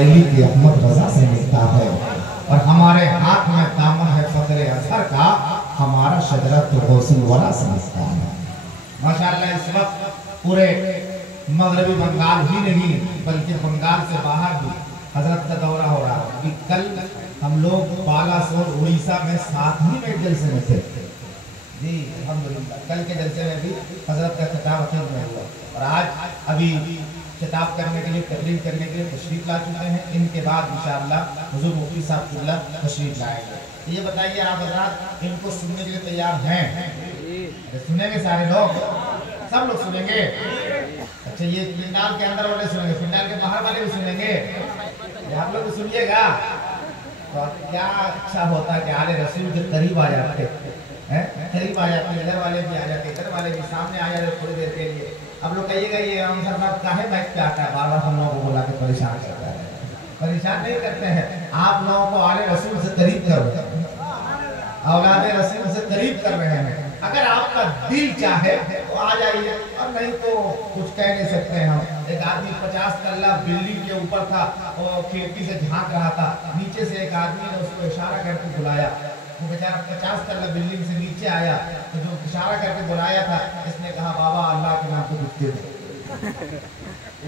बरेली के अहमद रजा से मिलता है। और हमारे हाथ में दामन है फखरे अजहर का, हमारा शजरा तो गौसल वाला समझता है। माशाअल्लाह इस वक्त पूरे मगरबी बंगाल ही नहीं बल्कि बंगाल से बाहर भी हजरत का दौरा हो रहा है। कि कल हम लोग बालासोर उड़ीसा में साथ ही में जलसे में थे जी, अल्हम्दुलिल्लाह। कल के जलसे में भी हजरत का खिताब अखीर में हुआ और आज अभी खिताब करने के लिए तकरीर करने के लिए तशरीफ ला चुके हैं। इनके बाद इंशाअल्लाह हुजूर मुफ्ती साहब कुल्ला तशरीफ लाएंगे। तो ये बताइए आप हजरात इनको सुनने के लिए तैयार हैं? सुनेंगे सारे लोग, सब लोग सुनेंगे? अच्छा, ये पिंडाल के अंदर वाले सुनेंगे, पिंडाल के बाहर वाले भी सुनेंगे, आप लोग भी सुनिएगा। तो क्या अच्छा होता है कि आले रसूल के करीब आ जाते हैं, करीब आ जाते, इधर वाले भी आ जाते, इधर वाले भी सामने आ जाते थोड़ी देर के लिए। अब लोग कहिएगा ये हम सर साहब काहे बैठ पे आता है, बार बार हम लोगों को बुला के परेशान करता है। परेशान नहीं करते हैं, आप लोगों को आले रसूल से करीब कर रहे हैं, औलादे रसूल से करीब कर रहे हैं। अगर आपका दिल चाहे तो आ जाइए, और नहीं तो कुछ कह नहीं सकते हम। एक आदमी 50 तल्ला बिल्डिंग के ऊपर था, वो खिड़की से झांक रहा था, नीचे से एक आदमी ने उसको इशारा करके बुलाया। वो बेचारा 50 तल्ला बिल्डिंग से नीचे आया, तो जो इशारा करके बुलाया था इसने कहा बाबा अल्लाह के नाम पे कुछ दे दो।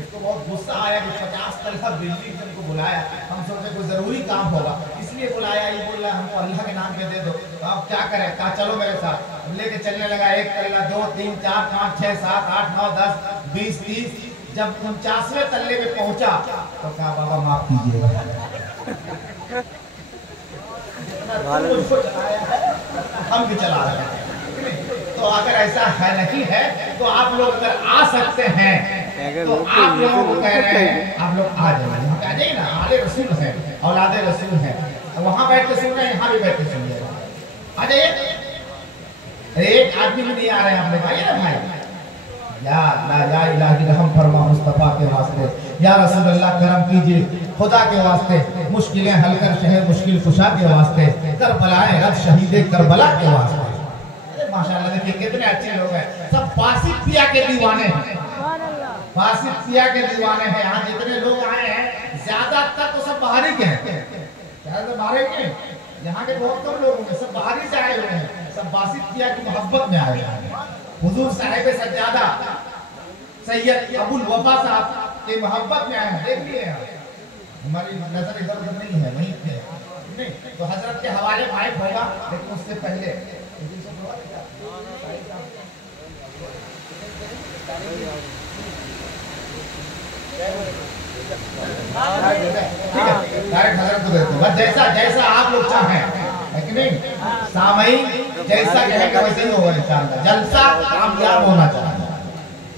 उसको बहुत गुस्सा आया कि 50 तल्ला बिल्डिंग से उनको बुलाया, हम सोचे कोई जरूरी काम होगा इसलिए बुलाया। ये बोल रहा हमको अल्लाह के नाम पे दे दो। तो अब क्या करें, कहा चलो मेरे साथ। लेके चलने लगा, 1 तल्ला 2 3 4 5 6 7 8 9 10 20 30। जब 49वें तल्ले में पहुंचा तो कहा बाबा माफ कीजिएगा, हम भी चला रहे हैं। तो अगर ऐसा है नहीं है तो आप लोग अगर आ सकते हैं तो आप लोगों को कह रहे हैं आप लोग आ जाइए, आ जाइए ना। आले रसूल है, औलादे रसूल है, वहां बैठ के सुन रहे हैं, यहाँ भी बैठ के सुनिए, आ जाइए। एक आदमी भी नहीं आ रहे हैं, आप लोग आइए ना भाई। या इलाही रहम फरमा मुस्तफा के वास्ते, या रसूल अल्लाह करम कीजिए खुदा के वास्ते, मुश्किलें हल कर शहर मुश्किल कुशा के वास्ते, करबलाए रब शहीदे करबला के वास्ते। माशाअल्लाह देखिए कितने अच्छे लोग हैं, सब फासिक पिया के दीवाने हैं, फासिक पिया के दीवाने हैं। यहाँ जितने लोग आए हैं ज्यादातर तो सब बाहरी के हैं, ज्यादातर बाहरी के, यहाँ के बहुत कम लोग होंगे, सब बाहरी से आए हुए हैं, सब फासिक पिया की मोहब्बत में आए हैं। हुजूर साहिब सज्जादा सैयद अबुल वफा साहब के मोहब्बत में आए हैं। देख लिए हमारी नजर इधर उधर नहीं है, वहीं पे नहीं तो हजरत के हवाले माइक होगा, लेकिन उससे पहले जैसा जैसा आप लोग चाहें, लेकिन नहीं सामयिक जैसा कहेंगे वैसे ही होगा इंशाअल्लाह। जलसा कामयाब होना चाहिए,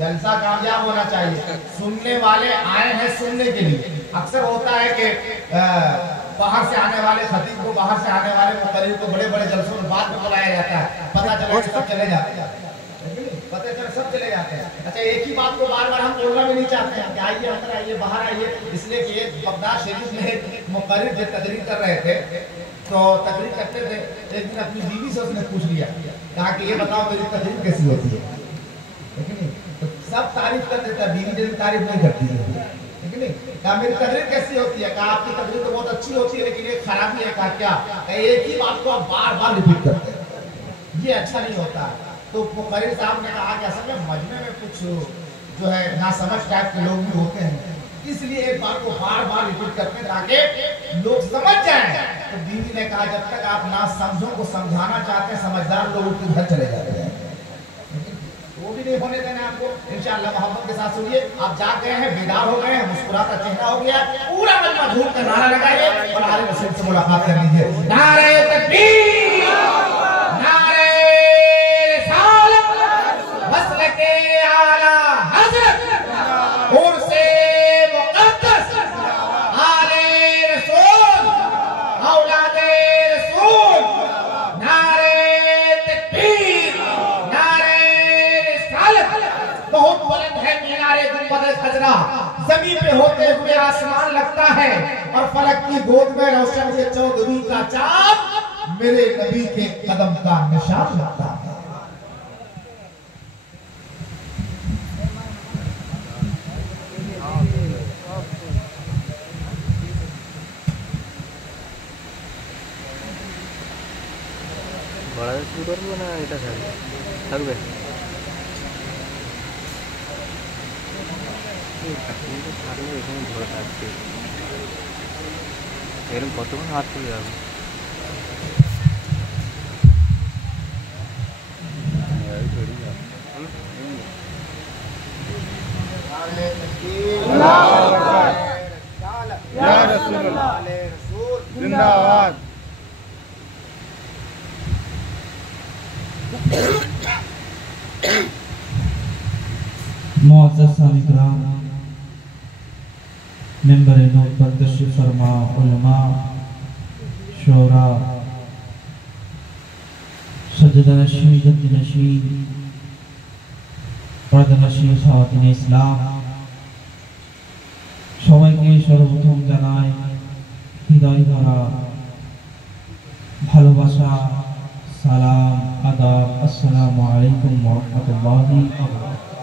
जलसा कामयाब होना चाहिए। सुनने वाले आए हैं सुनने के लिए। अक्सर होता है कि बाहर से आने वाले खतीब को, बाहर से आने वाले मुकर्रिर को बड़े बड़े जलसों में बाद में बुलाया जाता है, पता चला कि सब चले जाते हैं, पता चला सब चले जाते हैं। अच्छा, एक ही बात को बार बार हम बोलना भी नहीं चाहते हैं कि आइए अंदर आइए बाहर आइए, इसलिए कि एक बगदाद शरीफ में एक मुकर्रिर जो तकरीर कर रहे थे, तो तकरीर करते थे, एक दिन अपनी बीवी से उसने पूछ लिया, कहा कि ये बताओ मेरी तकरीर कैसी होती है, लेकिन तो सब तारीफ कर देता, बीवी जल्दी तारीफ नहीं करती है, लेकिन कहा मेरी तकरीर कैसी होती है, कहा आपकी तकरीर तो बहुत अच्छी होती है, लेकिन एक खराबी है। कहा क्या? एक ही बात को आप बार बार रिपीट करते हैं, ये अच्छा नहीं होता। तो मुकर्रिर साहब ने कहा कि असल में मजमे में कुछ जो है नासमझ टाइप के लोग भी होते हैं, इसलिए एक बात को बार बार रिपीट करते ताकि लोग समझ जाएं। तो बीवी ने कहा जब तक आप ना समझो को समझाना चाहते हैं, समझदार लोग उनके घर चले जाते हैं, वो भी नहीं होने देना आपको। इंशाअल्लाह मोहब्बत के साथ सुनिए। आप जाग गए हैं, बेदार हो गए हैं, मुस्कुराता चेहरा हो गया, पूरा मजमा झूम कर नारा लगाइए और आले रसूल से मुलाकात कर लीजिए। नारे तकबीर, नारे रिसालत, मसलके आला हज़रत, उर्से मुक़द्दस, आले रसूल, औलादे रसूल, नारे तकबीर, नारे रिसालत। बहुत बुलंद है मीनारे गुंबद खजरा, जमीन पे होते हुए आसमान लगता है, और फलक की गोद में रोशन के चौदहवीं का चांद मेरे नबी के कदम का निशान लगता है। শুরু করবো না এটা থাকবে থাকবে এখানে ধরে থাকছে এরকম কতক্ষণ হাত তুলে যাবে जिंदाबाद मुअज़्ज़ज़ सामी किराम मेंबर नूर पर तशरीफ फरमा उलमा शोरा सज्जदा नशीन जद्द नशीन पर्दा नशीन खातिन इस्लाम সবাইকে সর্বপ্রথম জানাই হৃদয় ভরা ভালোবাসা সালাম আদাব আসসালামু আলাইকুম ওয়া রাহমাতুল্লাহি ওয়া বারাকাতুহু।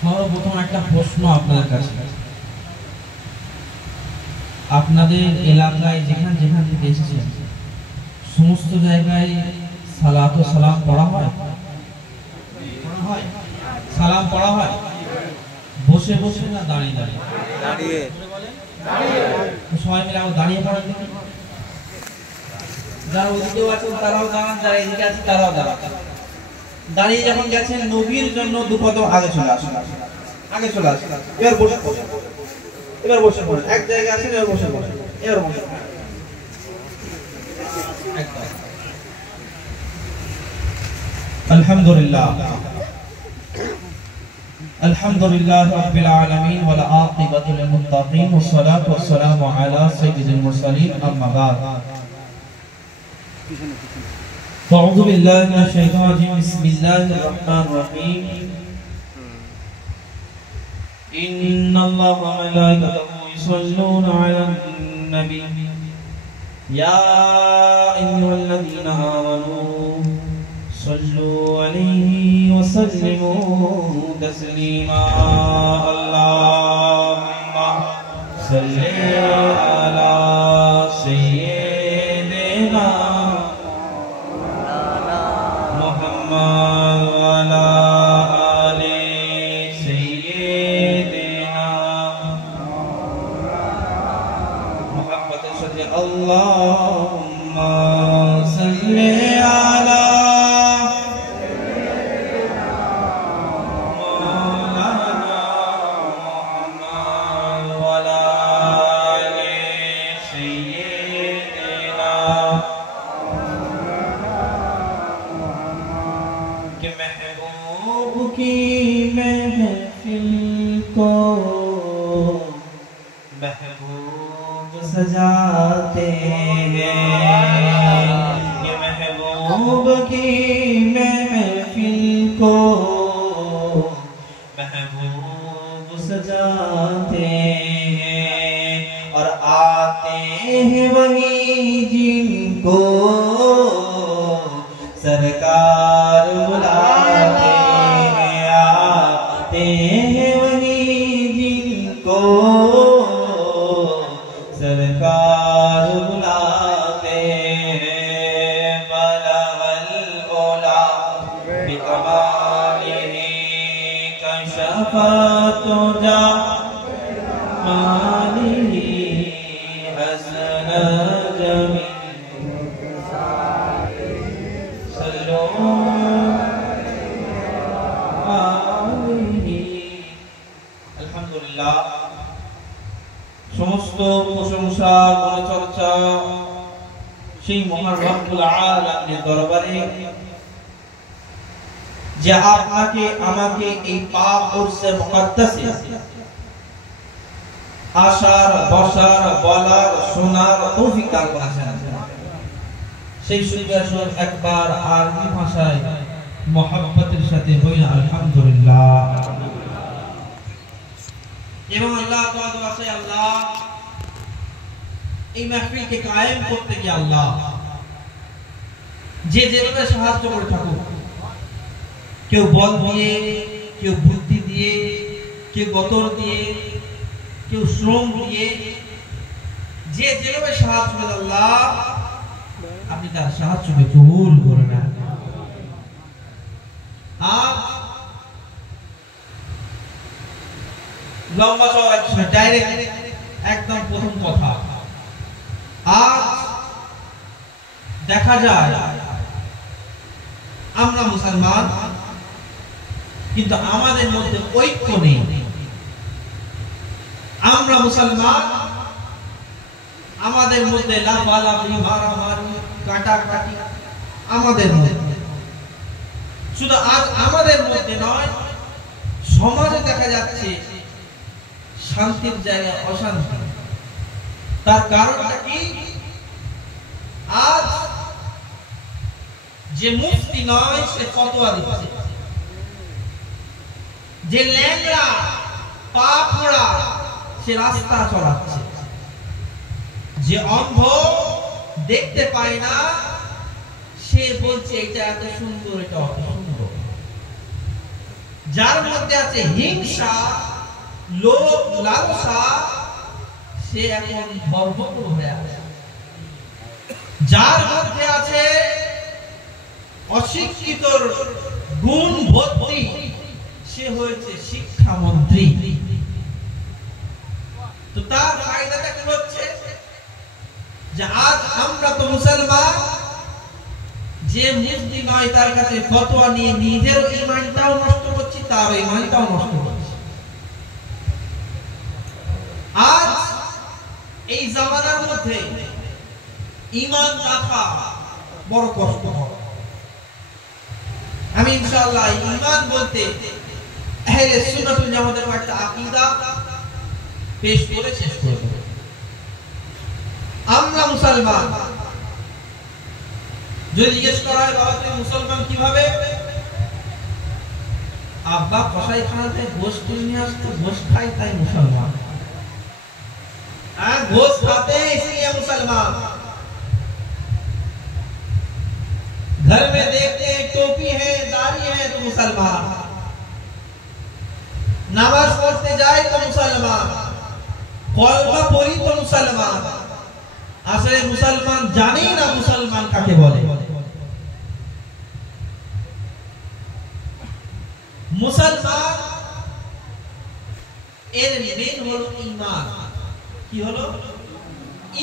সর্বপ্রথম একটা প্রশ্ন আপনাদের কাছে, আপনাদের এলাকায় যেখান যেখান থেকে এসেছেন সমস্ত জায়গায় সালাত ও সালাম পড়া হয়? সালাম পড়া হয় বসে বসে না দাঁড়িয়ে দাঁড়িয়ে? দাঁড়িয়ে সবাই মিলে আমরা দাঁড়িয়ে পড়েন দেখি। যারা ওদিকেও আছেন তারাও দাঁড়ান, যারা এদিকে আছেন তারাও দাঁড়ান। দাঁড়িয়ে যখন গেছেন নবীর জন্য দুপদ আগে চলে আসুন, আগে চলে আসুন। এবার বসে পড়ুন, এবার বসে পড়ুন। এক জায়গায় আছেন, এবার বসে পড়ুন, এবার বসে পড়ুন। আলহামদুলিল্লাহ الحمد لله رب العالمين والعاقبة للمتقين والصلاة والسلام على سيد المرسلين أما بعد فأعوذ بالله من الشيطان الرجيم بسم الله الرحمن الرحيم إن الله وملائكته يصلون على النبي يا أيها الذين آمنوا صلوا عليه وسلموا تسليما اللهم صل على سيدنا محمد وعلى آل سيدنا محمد صلى اللهم صل على सजाते हैं ये महबूब की महफिल को महबूब सजाते हैं और आते हैं वही जिनको सरकार बुलाते हैं आते हैं वही जिनको सरकार बुलाते हैं बलगल ओला बिकमालिही कशफत जमालिही हसन जमील सल्लु अलैहि। अल्हम्दुलिल्लाह समस्त प्रशंसा गुणचर्चा সেই মহান রব্বুল আলামিনের দরবারে যে আপনাকে আমাকে এই পাক উরসে মুকদ্দাসে আশার বসার বলার শোনার তৌফিক দান করেছেন। সেই সুবিধাসর একবার আরবি ভাষায় মহব্বতের সাথে বলি আলহামদুলিল্লাহ। এবং আল্লাহ তাআলা আছে আল্লাহ এই মাহফিলকে কায়েম করতে গিয়ে আল্লাহ যে যেভাবে সাহায্য করে থাকুক, কেউ বল দিয়ে, কেউ বুদ্ধি দিয়ে, কেউ গতর দিয়ে, কেউ শ্রম দিয়ে, যে যেভাবে সাহায্য করে আল্লাহ আপনি তার সাহায্যকে কবুল করে নেন। আর লম্বা চওড়া কিছু না, ডাইরেক্ট একদম প্রথম কথা, আজ দেখা যায় আমরা মুসলমান কিন্তু আমাদের মধ্যে ঐক্য নেই। আমরা মুসলমান, আমাদের মধ্যে লাফালাফি, মারামারি, কাটাকাটি আমাদের মধ্যে। শুধু আজ আমাদের মধ্যে নয়, সমাজে দেখা যাচ্ছে শান্তির জায়গায় অশান্তি। তার কারণটা কি? আজ যে মুফতি নয় সে ফতোয়া দিচ্ছে, যে ল্যাংড়া পা ফোড়া সে রাস্তা চলাচ্ছে, যে অন্ধ দেখতে পায় না সে বলছে এটা এত সুন্দর, এটা অত সুন্দর। যার মধ্যে আছে হিংসা, লোভ, লালসা সে এখন ভরপুর হয়ে আছে। যার মধ্যে আছে অশিক্ষিত গুণ ভর্তি সে হয়েছে শিক্ষামন্ত্রী। তো তার ফায়দাটা কি হচ্ছে? যে আজ আমরা তো মুসলমান, যে মুফতি নয় তার কাছে ফতোয়া নিয়ে নিজের ঈমানটাও নষ্ট করছি, তার ঈমানটাও নষ্ট করছি। আজ এই জামানার মধ্যে ঈমান রাখা বড় কষ্ট হয়। আমি ইনশাআল্লাহ ঈমান বলতে আহলে সুন্নাত ওয়াল জামাতের একটা আকীদা পেশ করে শেষ করব। আমরা মুসলমান, যদি জিজ্ঞেস করা হয় বাবা তুমি মুসলমান কিভাবে? আব্বা কসাইখানাতে গোশত নিয়ে আসতো, গোশত খাই তাই মুসলমান। আর গোশত খাতে इसलिए मुसलमान। घर में देखते हैं टोपी है, दाढ़ी है तो मुसलमान। नामाज पढ़ते जाए तो मुसलमान, कलमा पढ़ी तो मुसलमान। আসলে মুসলমান জানি না মুসলমান কাকে বলে। মুসলমান এর মেন হলো ঈমান। কি হলো?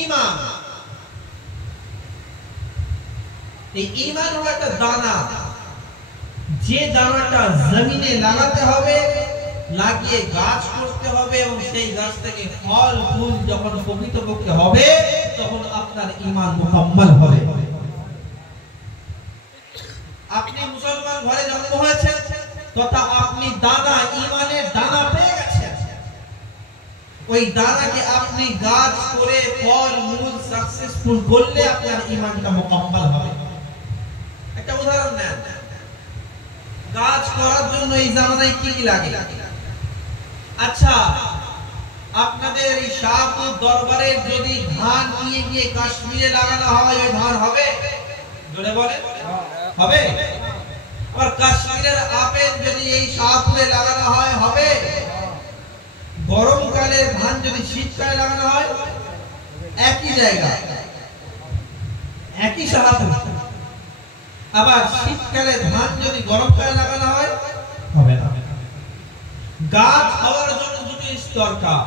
ঈমান। এই ঈমান হলো একটা দানা, যে দানাটা জমিনে লাগাতে হবে, লাগিয়ে গাছ করতে হবে এবং সেই গাছ থেকে ফল ফুল যখন প্রকৃতপক্ষে হবে তখন আপনার ঈমান মুকাম্মাল হবে। আপনি মুসলমান ঘরে জন্ম হয়েছে তথা আপনি দানা, ঈমানের দানা পেয়ে গেছেন, ওই দানাকে আপনি গাছ করে ফল মূল সাকসেসফুল করলে আপনার ঈমানটা মুকাম্মাল হবে। একটা উদাহরণ দেন, গাছ করার জন্য এই জামানায় কি কি লাগে? আচ্ছা, আপনাদের এই শাহপুর দরবারে যদি ধান নিয়ে গিয়ে কাশ্মীরে লাগানো হয় ওই ধান হবে? জোরে বলেন, হবে? আর কাশ্মীরের আপেল যদি এই শাহপুরে লাগানো হয় হবে? গরমকালের ধান যদি শীতকালে লাগানো হয় একই জায়গায় একই শাহপুর, আবার শীতকালে ধান যদি গরমকালে লাগানো হয় হবে না। গাছ হওয়ার জন্য দুটো দরকার,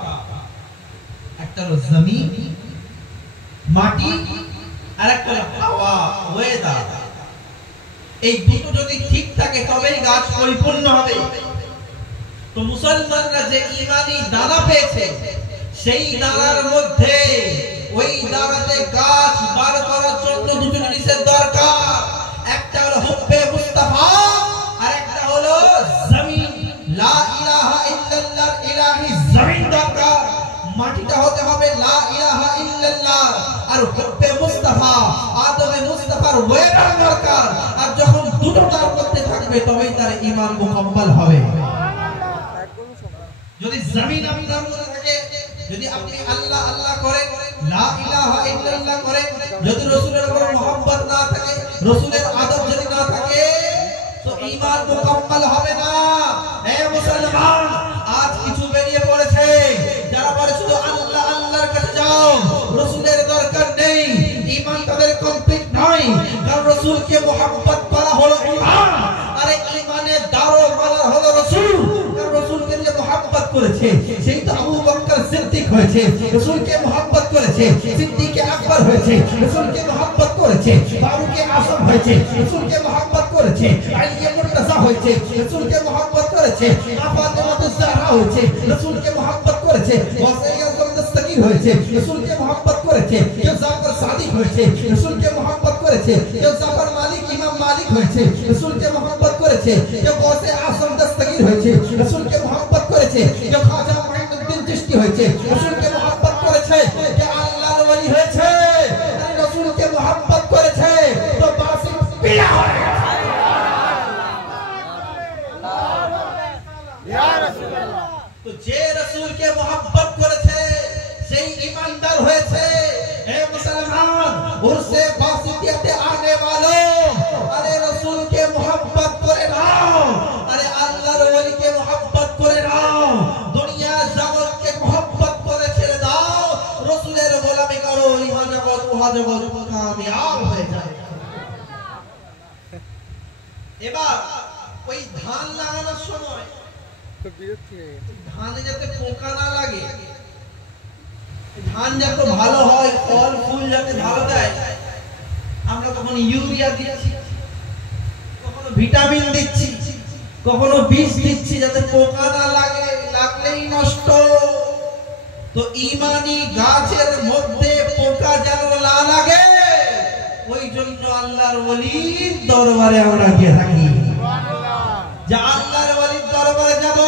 একটা হলো জমিন মাটি, আর একটা হলো হাওয়া ওয়েদার। এই দুটো যদি ঠিক থাকে তবেই গাছ পরিপূর্ণ হবে। তো মুসলমানরা যে ঈমানি দানা পেয়েছে সেই দানার মধ্যে ওই দানাতে গাছ বার করার জন্য দুটো জিনিসের দরকার, একটা হলো হুব্বে মুস্তাফা আর একটা হলো জমিন। লা ইলাহা ইল্লাল্লাহ, ইলাহি জমিন দরকার। মাটিটা হতে হবে লা ইলাহা ইল্লাল্লাহ, আর হুব্বে মুস্তাফা আদমে মুস্তাফার ওয়েদার দরকার। আর যখন দুটো তার মধ্যে থাকবে তবেই তার ঈমান মুকাম্মাল হবে। যদি জমিন আপনার মধ্যে থাকে, যদি আপনি আল্লাহ আল্লাহ করেন, লা ইলাহা ইল্লাল্লাহ করেন, যদি রাসূলের উপর মহব্বত না থাকে, রাসূলের আদব যদি না থাকে, তো ঈমান মুকাম্মাল হবে না। হে মুসলমান, আজ কিছু বেরিয়ে পড়েছে যারা বলে শুধু আল্লাহ আল্লাহর কাছে যাও, রাসূলের দরকার নেই, ঈমান তাদের কমপ্লিট রসুলকে মোহাব্বত করা হলো ঈমান। আরে ঈমানের দারোয়ান হলো রসুল। রসুলকে যে মোহাব্বত করেছে সেই তো আবু বকর সিদ্দিক হয়েছে, রসুলকে মোহাব্বত করেছে সিদ্দিকে আকবর হয়েছে, রসুলকে মোহাব্বত করেছে ফারুকে আজম হয়েছে, রসুলকে মোহাব্বত করেছে আলী মুর্তজা হয়েছে, রসুলকে মোহাব্বত করেছে ফাতেমাতুজ জাহরা হয়েছে, রসুলকে মোহাব্বত করেছে ওয়াসাই আজম দস্তগীর হয়েছে, রসুলকে মোহাব্বত করেছে কেউ জাফর সাদিক হয়েছে, রসুলকে মোহাব্বত করেছে কেউ জাফর মালিক ইমাম মালিক হয়েছে, রসুলকে মোহাব্বত করেছে কেউ ওয়াসাই আজম দস্তগীর হয়েছে, রসুলকে মোহাব্বত করেছে কেউ খাজা মুঈনুদ্দিন চিশতি হয়েছে, রসুলকে মোহাব্বত করেছে কেউ আল্লাহর ওলি হয়েছে, রসুলকে মোহাব্বত করেছে তো বাসিক পিয়া হয়ে গেছে। तो जे रसूल के मोहब्बत করেছে সেই ईमानदार হয়েছে। ए मुसलमान उर्से बासितियते आने वालों, अरे रसूल के मोहब्बत करे नाओ, अरे अल्लाहर वली के मोहब्बत करे नाओ, दुनिया जगत के मोहब्बत करे ছেড়ে দাও, রসুলের গোলামি করো, ইহা জগৎ উহা জগৎ কামিয়াব হয়ে যায়। এবার ওই ধান লাগানোর সময় ধানে যাতে পোকা না লাগে, ধান যাতে ভালো হয়, ফল ফুল যাতে ভালো দেয়, আমরা কখনো ইউরিয়া দিচ্ছি, কখনো ভিটামিন দিচ্ছি, কখনো বীজ দিচ্ছি যাতে পোকা না লাগে, লাগলেই নষ্ট। তো ঈমানি গাছের মধ্যে পোকা যেন না লাগে, ওই জন্য আল্লাহর ওলির দরবারে আমরা গিয়ে থাকি। যে আল্লাহর ওলির দরবারে যাব,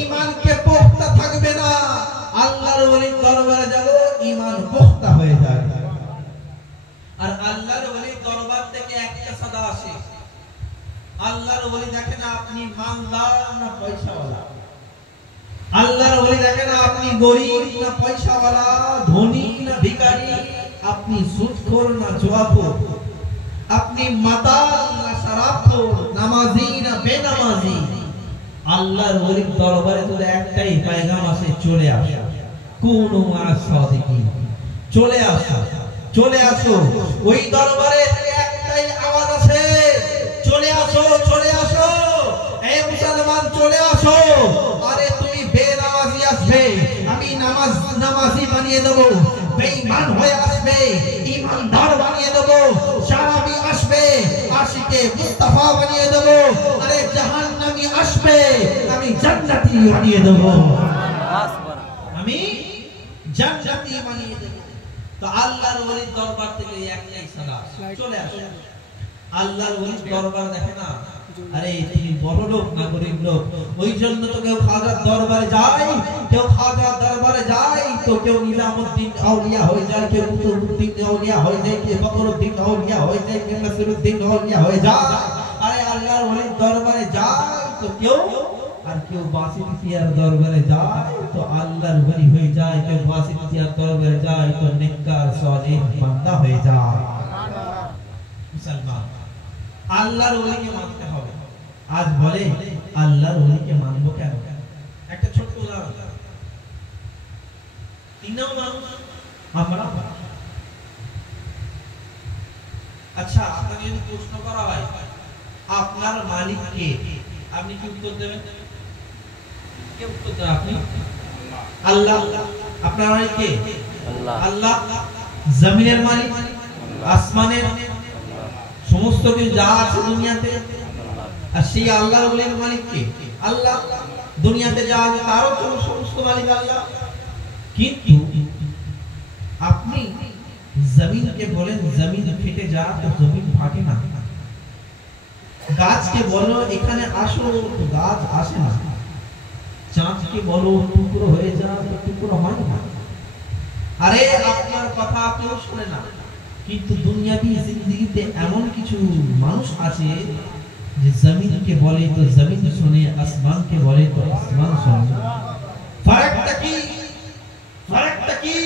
ঈমানকে পোক্তা থাকবে না, আল্লাহর ওলির দরবারে যাব ঈমান পোক্তা হয়ে যায়। আর আল্লাহর ওলির দরবার থেকে একটা সাদা আসে, আল্লাহর ওলি দেখে না আপনি মালদার না পয়সাওয়ালা, আল্লাহর ওলি দেখে না আপনি গরীব না পয়সাওয়ালা, ধনী না ভিখারি, আপনি সুদখোর না জুয়াখোর, আপনি মাতাল না শরাবখোর, নামাজি না বেনামাজি, আল্লাহর ওলির দরবারে তো একটাই পয়গাম আছে, চলে আসো, কুনু মা'আস সাদিকিন, চলে আসো, চলে আসো। ওই দরবারে থেকে একটাই আওয়াজ আছে, চলে আসো, চলে আসো, এই মুসলমান চলে আসো। আরে তুমি বেনামাজি আসবে, আমি নামাজি বানিয়ে দেব, বেঈমান হয়ে আসবে, ঈমানদার বানিয়ে দেব, শারাবি আসবে, আশিকে মুস্তাফা বানিয়ে দেব, আরে জাহান্নামী আসবে, আমি জান্নাতি বানিয়ে দেব, আমি জান্নাতি বানিয়ে দেব। তো আল্লাহর ওলির দরবার থেকে একটাই সাদা, চলে আসো। আল্লাহর ওলির দরবার দেখে না, আরে তুমি বড় লোক না গরিব লোক, ওই জন্য তো কেউ খাজার দরবারে যায়, কেউ খাজার দরবারে যায়, তো কেউ নিজামউদ্দিন আউলিয়া হয়ে যায়, কেউ কুতুবউদ্দিন আউলিয়া হয়ে যায়, কেউ ফখরউদ্দিন আউলিয়া হয়ে যায়, কেউ নাসিরউদ্দিন আউলিয়া হয়ে যায়। আরে আল্লাহর ওলির দরবারে যায় তো কেউ, আর কেউ বাসিতিয়ার দরবারে যায় তো আল্লাহর ওলি হয়ে যায়, কেউ বাসিতিয়ার দরবারে যায় তো নেককার সালেহ বান্দা হয়ে যায়। মুসলমান আল্লাহর ওলিকে মানতে হবে। আজ বলে আল্লাহর ওলিকে মানবো কেন? একটা ছোট উদাহরণ, তিনও মানুষ আমরা। আচ্ছা আপনাকে যদি প্রশ্ন করা হয় আপনার মালিক কে, আপনি কি উত্তর দেবেন? কে উত্তর দেবেন? আপনি আল্লাহ। আপনার মালিক কে? আল্লাহ। আল্লাহ জমিনের মালিক, আসমানের, সমস্ত কিছু যা আছে দুনিয়াতে, আর সেই আল্লাহর ওলির মালিক কে? আল্লাহ। দুনিয়াতে যা আছে তারও সমস্ত মালিক আল্লাহ। কিন্তু আপনি জমিনকে বলেন জমিন ফেটে যা, তো জমিন ফাটে না। গাছকে বলো এখানে আসো, তো গাছ আসে না। চাঁদকে বলো টুকরো হয়ে যা, তো টুকরো হয় না। আরে আপনার কথা কেউ শুনে না, কিন্তু দুনিয়াবি জিন্দেগিতে এমন কিছু মানুষ আছে যে জমিনকে বলে তো জমিন শুনে, আসমানকে বলে তো আসমান শুনে। ফারাকটা কি? ফারাকটা কি?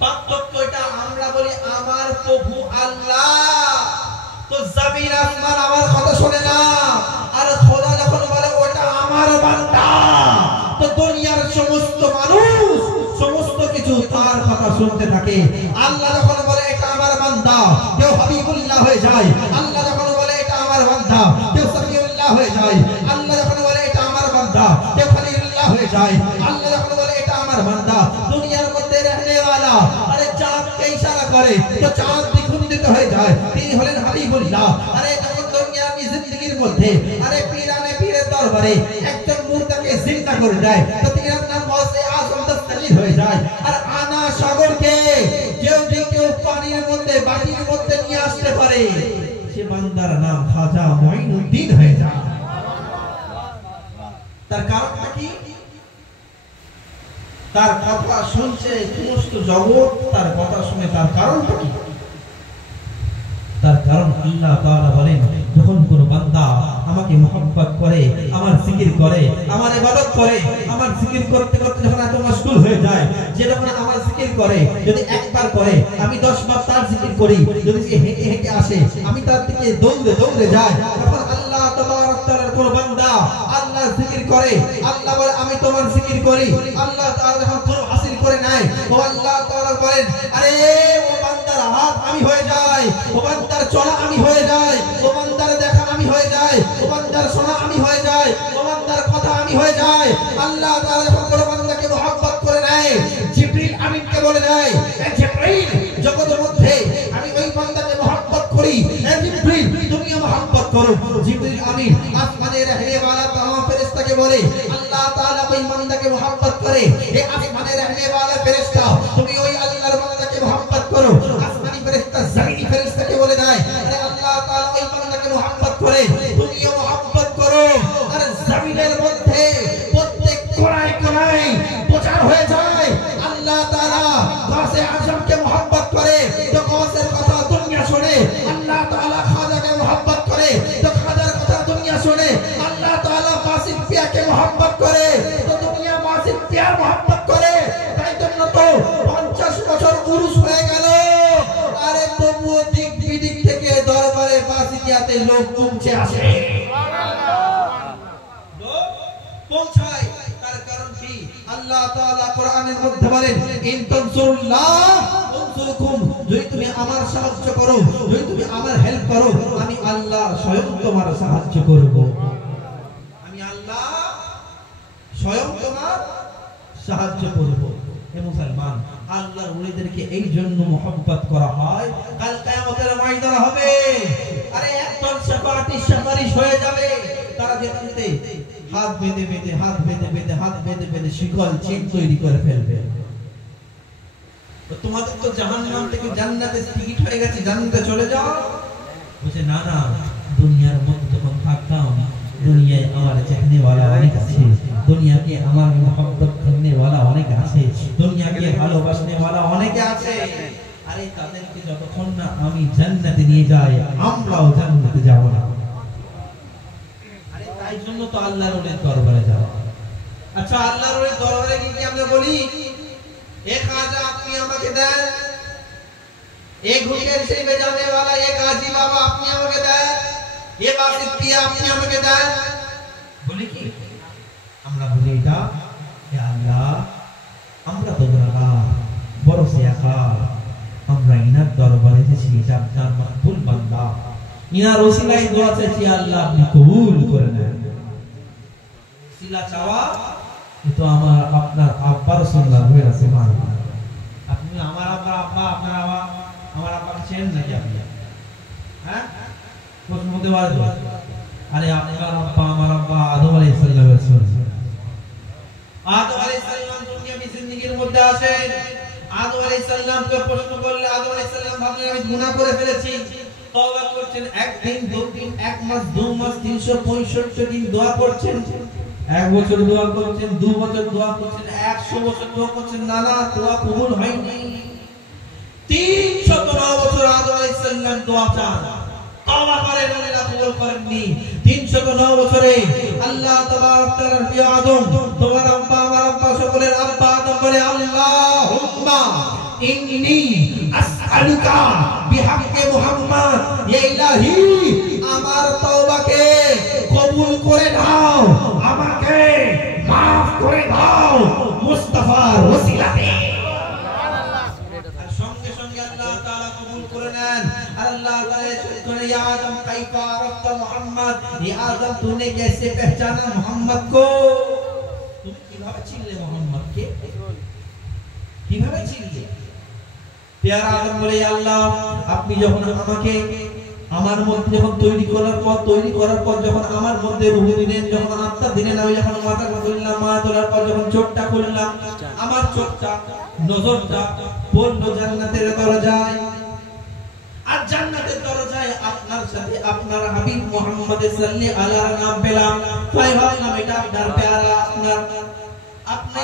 পার্থক্যটা আমরা বলি আমার প্রভু আল্লাহ, তো জমিন আসমান আমার কথা শুনে না। আর খোদা যখন বলে ওটা আমার বান্দা, তো দুনিয়ার সমস্ত মানুষ সমস্ত কিছু তার কথা শুনতে থাকে। আল্লাহ যখন বলে এটা আমার বান্দা, কেউ হাবিবুল্লাহ হয়ে যায়, যায়, আল্লাহ যখন বলে এটা আমার বান্দা কেউ সামিউল্লাহ হয়ে যায়, আল্লাহ যখন বলে এটা আমার বান্দা কেউ খলিলুল্লাহ হয়ে যায়, আল্লাহ যখন বলে এটা আমার বান্দা দুনিয়ার মধ্যে रहने वाला আরে চাঁদকে ইশারা করে তো চাঁদ দ্বিগুণিত হয়ে যায়, তিনি হলেন হাবিবুল্লাহ। আরে যখন দুনিয়াবি জিন্দেগির মধ্যে আরে পীরানে পীরের দরবারে একজন মুর্দাকে জিন্দা করে দেয় তো তিনার নাম গৌসে আজম দস্তগীর হয়ে যায়। আর আনা সাগরকে কেউ পানির মধ্যে বাটির মধ্যে নিয়ে আসতে পারে সে বান্দার নাম খাজা মুঈনুদ্দিন হয়ে যায়। তার কারণটা কি? তার কথা শুনছে সমস্ত জগৎ, তার কথা শুনে তার কারণটা কি? তার কারণ আল্লাহ তাআলা বলেন যখন কোন বান্দা আমাকে মুহাব্বত করে, আমার জিকির করে, আমার ইবাদত করে, আমার জিকির করতে করতে যখন এত মশগুল হয়ে যায় যে যখন আমার জিকির করে যদি একবার করে আমি 10 বার তার জিকির করি, যদি সে হেঁটে হেঁটে আসে আমি তার দিকে দৌড়ে দৌড়ে যাই, তখন আল্লাহ তাবারক তাআলার কোন বান্দা আল্লাহ জিকির করে, আল্লাহ বলে আমি তোমার জিকির করি, আল্লাহ তাআলা যখন পুরো হাসিল করে নেয় ও আল্লাহ তাআলা বলেন আরে ও বান্দার হাত আমি হয়ে যাই, ও বান্দার চলা আমি হয়ে যাই, ও বান্দার দেখা আমি হয়ে যাই, ও বান্দার শোনা আমি হয়ে যাই, ও বান্দার কথা আমি হয়ে যাই। আল্লাহ তাআলা যখন কোন বান্দাকে মুহাব্বত করে নেয় জিবরিল আমিনকে বলে দেয় এ জিবরিল জগতের মধ্যে আমি ওই বান্দাকে মুহাব্বত করি, এ জিবরিল তুমিও মুহাব্বত করো। জিবরিল আমিন আসমানে रहने वाला तमाम ফেরেশতাকে বলে আল্লাহ তাআলা ওই বান্দাকে মুহাব্বত করে, এ আসমানে रहने वाला ফেরেশতা তুমি ওই আল্লাহর বান্দাকে মুহাব্বত করো। আসমানি ফেরেশতা জমিনি ফেরেশতাকে বলে দেয় আরে আল্লাহ তাআলা ওই বান্দাকে মুহাব্বত করে তুমিও মুহাব্বত করো। আর জমিনের মধ্যে প্রত্যেক কোণায় কোণায় প্রচার হয়ে যায় আল্লাহ তাআলা গাউসে আজমকে মুহাব্বত করে তো গাউসের কথা দুনিয়া শুনে, আল্লাহ তাআলা খাজাকে মুহাব্বত করে তো খাজার কথা দুনিয়া শুনে, আল্লাহ তাআলা বাসিত পিয়াকে মুহাব্বত করে তো দুনিয়া বাসিত পিয়ার মুহাব্বত করে। তাই জন্য তো 50 বছর উরুস হয়ে গেল আরে তবুও দিক বিদিক থেকে দরবারে বাসিতিয়াতে লোক পৌঁছে আসে, লোক পৌঁছায়। তার কারণ কি? আল্লাহ তাআলা কোরআনের মধ্যে বলেন ইন তানসুরুল্লাহ তানসুরকুম, যদি তুমি আমার সাহায্য করো, যদি তুমি আমার হেল্প করো আমি আল্লাহ স্বয়ং তোমার সাহায্য করব, আমি আল্লাহ স্বয়ং তোমার সাহায্য করব। হে মুসলমান, আল্লাহর ওলিদেরকে এই জন্য মুহাব্বত করা হয় কাল কিয়ামতের ময়দান হবে আরে একদম শাফাআতি শাফারিশ হয়ে যাবে, তারা যেতে হাত বেঁধে বেঁধে হাত বেঁধে বেঁধে হাত বেঁধে বেঁধে শিকল চেন তৈরি করে ফেলবে। তো তোমাদের তো জাহান্নাম থেকে জান্নাতের টিকিট হয়ে গেছে, জান্নাতে চলে যাও। বলছে না না, দুনিয়ার মধ্যে যখন থাকতাম দুনিয়ায় আমার চাহনে वाला অনেক আছে, দুনিয়াকে আমার মুহাব্বত করনে वाला অনেক আছে, দুনিয়াকে ভালোবাসনে वाला অনেক আছে। আরে তাদেরকে যতক্ষণ না আমি জান্নাতে নিয়ে যাই আমরাও জান্নাতে যাব না। আরে তাই জন্য তো আল্লাহর ওলির দরবারে যাওয়া। আচ্ছা আল্লাহর ওলির দরবারে কি আমরা বলি एक खाजा अपनी আমাকে দেন, एक घुटेर से बजाने वाला एक गाजी बाबा अपनी আমাকে দেন, ये बासित पिया अपनी আমাকে দেন, বলি কি আমরা বলি এটা হে আল্লাহ আমরা তো গুনাহগার বড় সিয়াকা, আমরা ইনার দরবারে এসেছি এটা আপনার মকবুল বান্দা, ইনার ওসিলায় দোয়া চাইছি আল্লাহ আপনি কবুল করে নেন। সিলা চাওয়া তো আমার আপনার আব্বার সুন্নাত হয়ে আছে মা, আপনি আমার আব্বা আপনার আমার আব্বাকে চেনেন নাকি আপনি? হ্যাঁ প্রশ্ন হতে পারে তো, আরে আপনার আব্বা আমার আব্বা আদম আলাইহিস সালামের সন্তান। আদম আলাইহিস সালাম দুনিয়াবি জিন্দেগির মধ্যে আছেন, আদম আলাইহিস সালামকে প্রশ্ন করলে আদম আলাইহিস সালাম ভাবলেন আমি গুনাহ করে ফেলেছি, তওবা করছেন, একদিন দুদিন এক মাস 2 মাস 365 দিন দোয়া করছেন, 1 বছর দোয়া করছেন, 2 বছর দোয়া করছেন, 100 বছর দোয়া করছেন, না না দোয়া কবুল হয়নি। 309 বছর আদম আলাইহিস সালাম দোয়া চান, তওবা করেন, আল্লাহ কবুল করেননি। 309 বছরে আল্লাহ তাবারক তাআলা প্রিয় আদম তোমার আব্বা আমার আব্বা সকলের আব্বা আদম বলে আল্লাহুম্মা ইন্নী আসআলুকা বিহাক্কি মুহাম্মদ, ইয়া ইলাহি আমার তওবাকে কবুল করে দাও, আমাকে maaf করে দাও মুস্তাফার ওসিলাতে। আর সঙ্গে সঙ্গে আল্লাহ তাআলা কবুল করে নেন। আর আল্লাহ তাআলা या आदम कैफा अरफ्ता मोहम्मद, ये आदम तूने कैसे पहचाना मोहम्मद को? तुम কিভাবে চিনলে মোহাম্মদকে? কিভাবে চিনলে? প্যারা আদম বলে আল্লাহ আপনি যখন আমাকে আমার মধ্যে যখন তৈরি করার পর যখন আমার মধ্যে রূহ দিলেন, যখন আত্মা দিলেন, আমি যখন মাথা খুললাম, মা তোলার পর যখন চোখটা খুললাম, আমার চোখটা নজরটা পড়লো জান্নাতের দরজায়। আর জান্নাতের দরজায় আপনার সাথে আপনার হাবিব মুহাম্মদ সাল্লাল্লাহু আলাইহি নাম পেলাম। তাই ভাবলাম এটা আপনার প্যারা, আপনার আপনি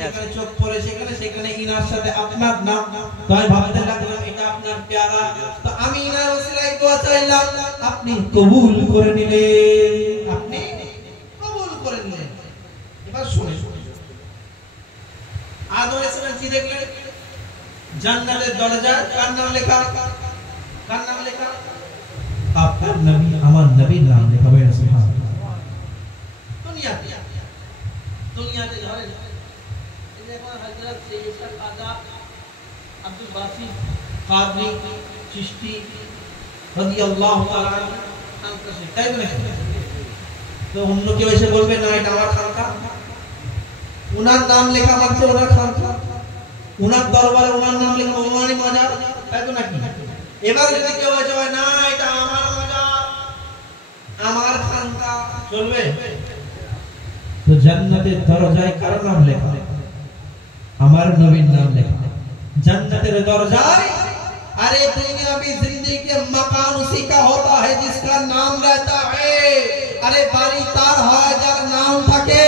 যেখানে চোখ পড়ে সেখানে ইনার সাথে আপনার নাম। তাই ভাবতে লাগলাম এটা আপনার প্যারা। তো আমি ইনার ওসিলায় দোয়া চাইলাম, আপনি কবুল করে নিলেন, আপনি কবুল করে নিলেন। এবার শুনে আদম আলাইহিস সালাম কি দেখলেন? জান্নাতের দরজায় কার নাম লেখা? কার নাম লেখা? আপনার নবী, আমার নবীর নাম লেখা। বলেন সুবহানাল্লাহ। দুনিয়াতে ধরেন এই যে এখন হযরত সৈয়দ খাজা আব্দুল বাসিত কাদরি চিশতি রাদিয়াল্লাহু তাআলা আনহু তাই বলে, তো অন্য কেউ এসে বলবে না এটা আমার খানকা, উনার নাম লেখা মাত্র ওনার খানকা, উনার দরবারে উনার নাম লেখা ওনারই মাজার, তাই তো নাকি? এবার যদি কেউ এসে বলে না এটা আমার মাজার, আমার খানকা, চলবে? তো জান্নাতের দরজায় কার নাম লেখা? আমার নবীর নাম লেখা। জান্নাতের দরজায় अरे दुनिया की जिंदगी के मकान उसी का होता है जिसका नाम रहता है। अरे बारी तार है जार नाम থাকে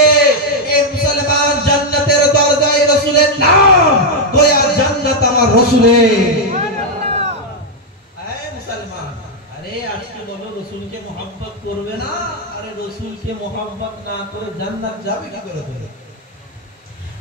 এ মুসলমান জান্নাতের দরজায় রাসূলের নাম, তো यार জান্নাত আমার রাসূলের। এ মুসলমান, আরে আজকে বলো রাসূলকে mohabbat করবে না? আরে রাসূলকে mohabbat না করে জান্নাত যাবে কি করে তুমি?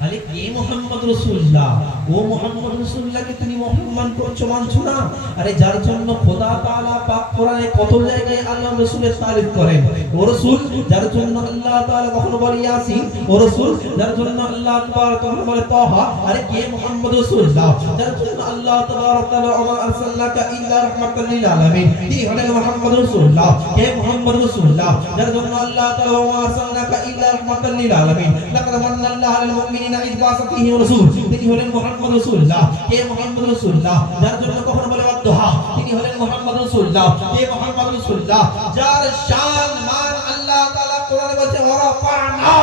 আরে কে মোহাম্মদ রাসূলুল্লাহ, ও মোহাম্মদ রাসূলুল্লাহকে তুমি মোহাম্মদ করছো, মানছো না? আরে যার জন্য খোদা তাআলা পাক কোরআনে কত জায়গায় আল্লাহ রাসূলের তারিফ করেন। ও রাসূল যার জন্য আল্লাহ তাআলা কখনো বলে ইয়াসিন, ও রাসূল যার জন্য আল্লাহ তাআলা কখনো বলে তাহা। আরে কে মোহাম্মদ রাসূলুল্লাহ যার জন্য আল্লাহ তাবারাক তাআলা ওয়া আরসালনাকা ইল্লা রাহমাতাল লিল আলামিন, তিনি হলেন মোহাম্মদ রাসূলুল্লাহ। কে মোহাম্মদ রাসূলুল্লাহ যার জন্য আল্লাহ তাআলা ওয়া আরসালনাকা ইল্লা রাহমাতাল লিল আলামিন, লাকাদ মান্নাল্লাহু আলাল মুমিনিন ইযবাসাতিহি রাসূল, তিনি হলেন মুহাম্মদ রাসূলুল্লাহ। কে মুহাম্মদ রাসূলুল্লাহ যার জন্য কখনো বলে ওয়াদুহা, তিনি হলেন মুহাম্মদ রাসূলুল্লাহ। কে মুহাম্মদ রাসূলুল্লাহ যার শান মান আল্লাহ তাআলা কোরআনে বলেছে ওয়া রাফা'না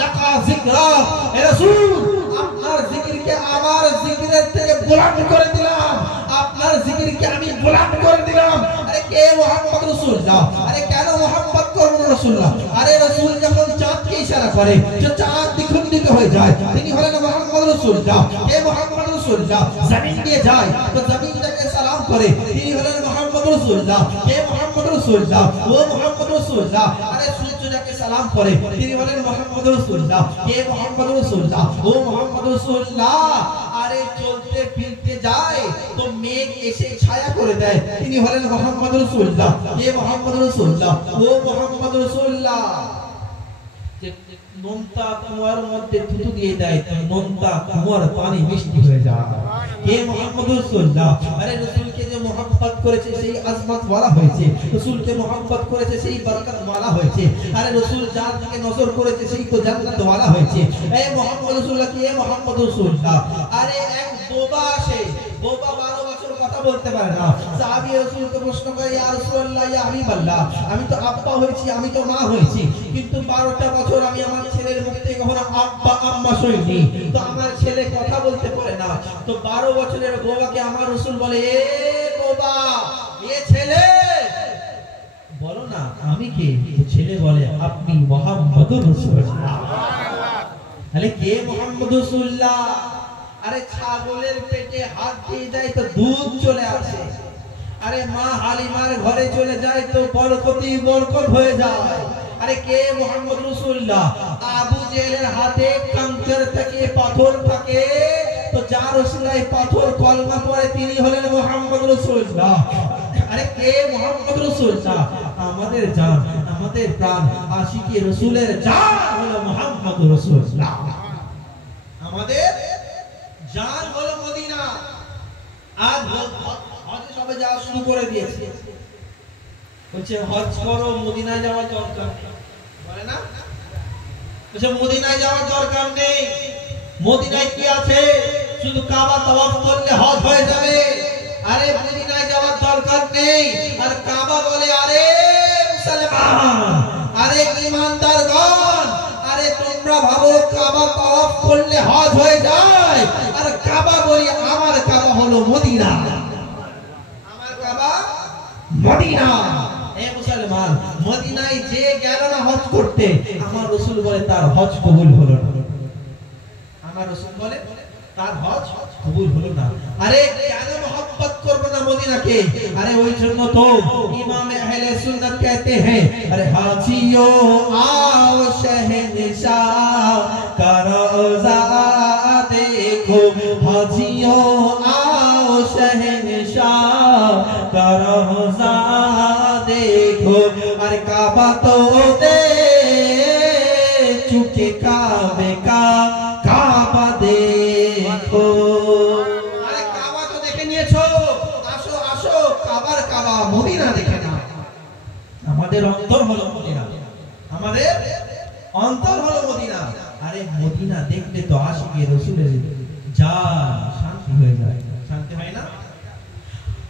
লাকা যিকরা। হে রাসূল আপনার জিকিরকে আমার জিকিরের থেকে বুলন্দ করে দিলাম, আপনার জিকিরকে আমি বুলন্দ করে দিলাম। আরে কে মুহাম্মদ রাসূলুল্লাহ? আরে কেন মুহাম্মদ করব রাসূলুল্লাহ? আরে রাসূল যখন চাঁদকে ইশারা করে যে চাঁদ দ্বিখণ্ডিত হয়ে যায়, তিনি হলেন মুহাম্মদ রাসূলুল্লাহ। কে মুহাম্মদ রাসূলুল্লাহ জমিন দিয়ে যায় তো জমিনটাকে সালাম করে, তিনি হলেন মুহাম্মদ রাসূলুল্লাহ। কে মুহাম্মদ রাসূলুল্লাহ? ও মুহাম্মদ রাসূলুল্লাহ। আরে সূর্যটাকে সালাম করে, তিনি হলেন মুহাম্মদ রাসূলুল্লাহ। কে মুহাম্মদ রাসূলুল্লাহ? ও মুহাম্মদ রাসূলুল্লাহ। আরে চলতে ফিরতে যায় তো মেঘ এসে ছায়া করে দেয়, তিনি হলেন মুহাম্মদ রাসূলুল্লাহ। কে মুহাম্মদ রাসূলুল্লাহ? ও মুহাম্মদ রাসূলুল্লাহ। নোনতা কুয়ার মধ্যে থুতু দিয়ে দেয় তো নোনতা কুয়ার পানি মিষ্টি হয়ে যায়। কে মুহাম্মদ রাসূলুল্লাহ? আরে রাসূলকে যে মুহাব্বত করেছে সেই আজমত ওয়ালা হয়েছে, রাসূলকে মুহাব্বত করেছে সেই বরকত ওয়ালা হয়েছে। আরে রাসূল যার দিকে নজর করেছে সেই তো জান্নাত ওয়ালা হয়েছে। এ মুহাম্মদ রাসূলুল্লাহ, কে মুহাম্মদ রাসূলুল্লাহ? আরে এক বোবা আসে, বোবা 12 বছর কথা বলতে পারে না। সাহাবী রাসূলকে প্রশ্ন করে ইয়া রাসূলুল্লাহ ইয়া হাবিবাল্লাহ, আমি তো আব্বা হয়েছি, আমি তো মা হয়েছি, কিন্তু 12টা বছর আমি আমার ছেলের মুখ থেকে কখনো আব্বা আম্মা শুনিনি, তো আমার ছেলে কথা বলতে পারে না। তো 12 বছরের বোবাকে আমার রাসূল বলে এ বোবা, এ ছেলে বলো না আমি কে? তো ছেলে বলে আপনি মুহাম্মদুর রাসূলুল্লাহ। তাহলে কে মুহাম্মদ রাসূলুল্লাহ? আরে ছাগলের পেটে হাত দিয়ে দেয় তো দুধ চলে আসে, আরে মা হালিমার ঘরে চলে যায় তো বরকতি বরকত হয়ে যায়। আরে কে মুহাম্মদ রাসূলুল্লাহ? আবু জেহেলের হাতে কাঙ্কর থেকে পাথর থাকে তো যার ওসিলায় পাথর কলমা পড়ে তিনি হলেন মুহাম্মদ রাসূলুল্লাহ। আরে কে মুহাম্মদ রাসূলুল্লাহ? আমাদের জান, আমাদের প্রাণ, আশিকি রাসূলের জান হলো মুহাম্মদ রাসূলুল্লাহ। আমাদের জান হলো মদিনা। আজ হজ সবে যাওয়া শুরু করে দিয়েছে, বলছে হজ করো, মদিনায় যাওয়ার দরকার নেই, বলে না? বলছে মদিনায় যাওয়ার দরকার নেই, মদিনায় কি আছে, শুধু কাবা তাওয়াফ করলে হজ হয়ে যাবে। আরে মদিনায় যাওয়ার দরকার নেই, আর কাবা বলে আরে মুসলমান, আরে ঈমানদারগণ, আরে তোমরা ভাবো কাবা তাওয়াফ করলে হজ হয়ে যায়, আর কাবা বলি আমার কাবা হলো মদিনা, আমার কাবা মদিনা। এ মুসলমান, মদিনায় যে গেল না হজ করতে, আমার রাসূল বলে তার হজ কবুল হলো না, আমার রাসূল বলে তার হজ কবুল হলো না। আরে কেন मोहब्बत করবে না মদিনাকে? আরে ওই জন্য তো ইমাম আহলে সুন্নাত कहते हैं, अरे हाजियो आओ शहंशाह का रोजा देखो, हाजियो आओ शहंशाह का रोजा देखो, अरे काबा तो दे चुके काबे का काबा देखो। अरे काबा तो देखे নিয়েছো, আসো আসো কাবার কাবা মদিনা দেখে নাও। আমাদের অন্তর হলো মদিনা, আমাদের অন্তর হলো মদিনা। আরে মদিনা দেখলে তো আশিকে রাসূলের জান শান্তি হয়ে যায়, শান্তি হয় না?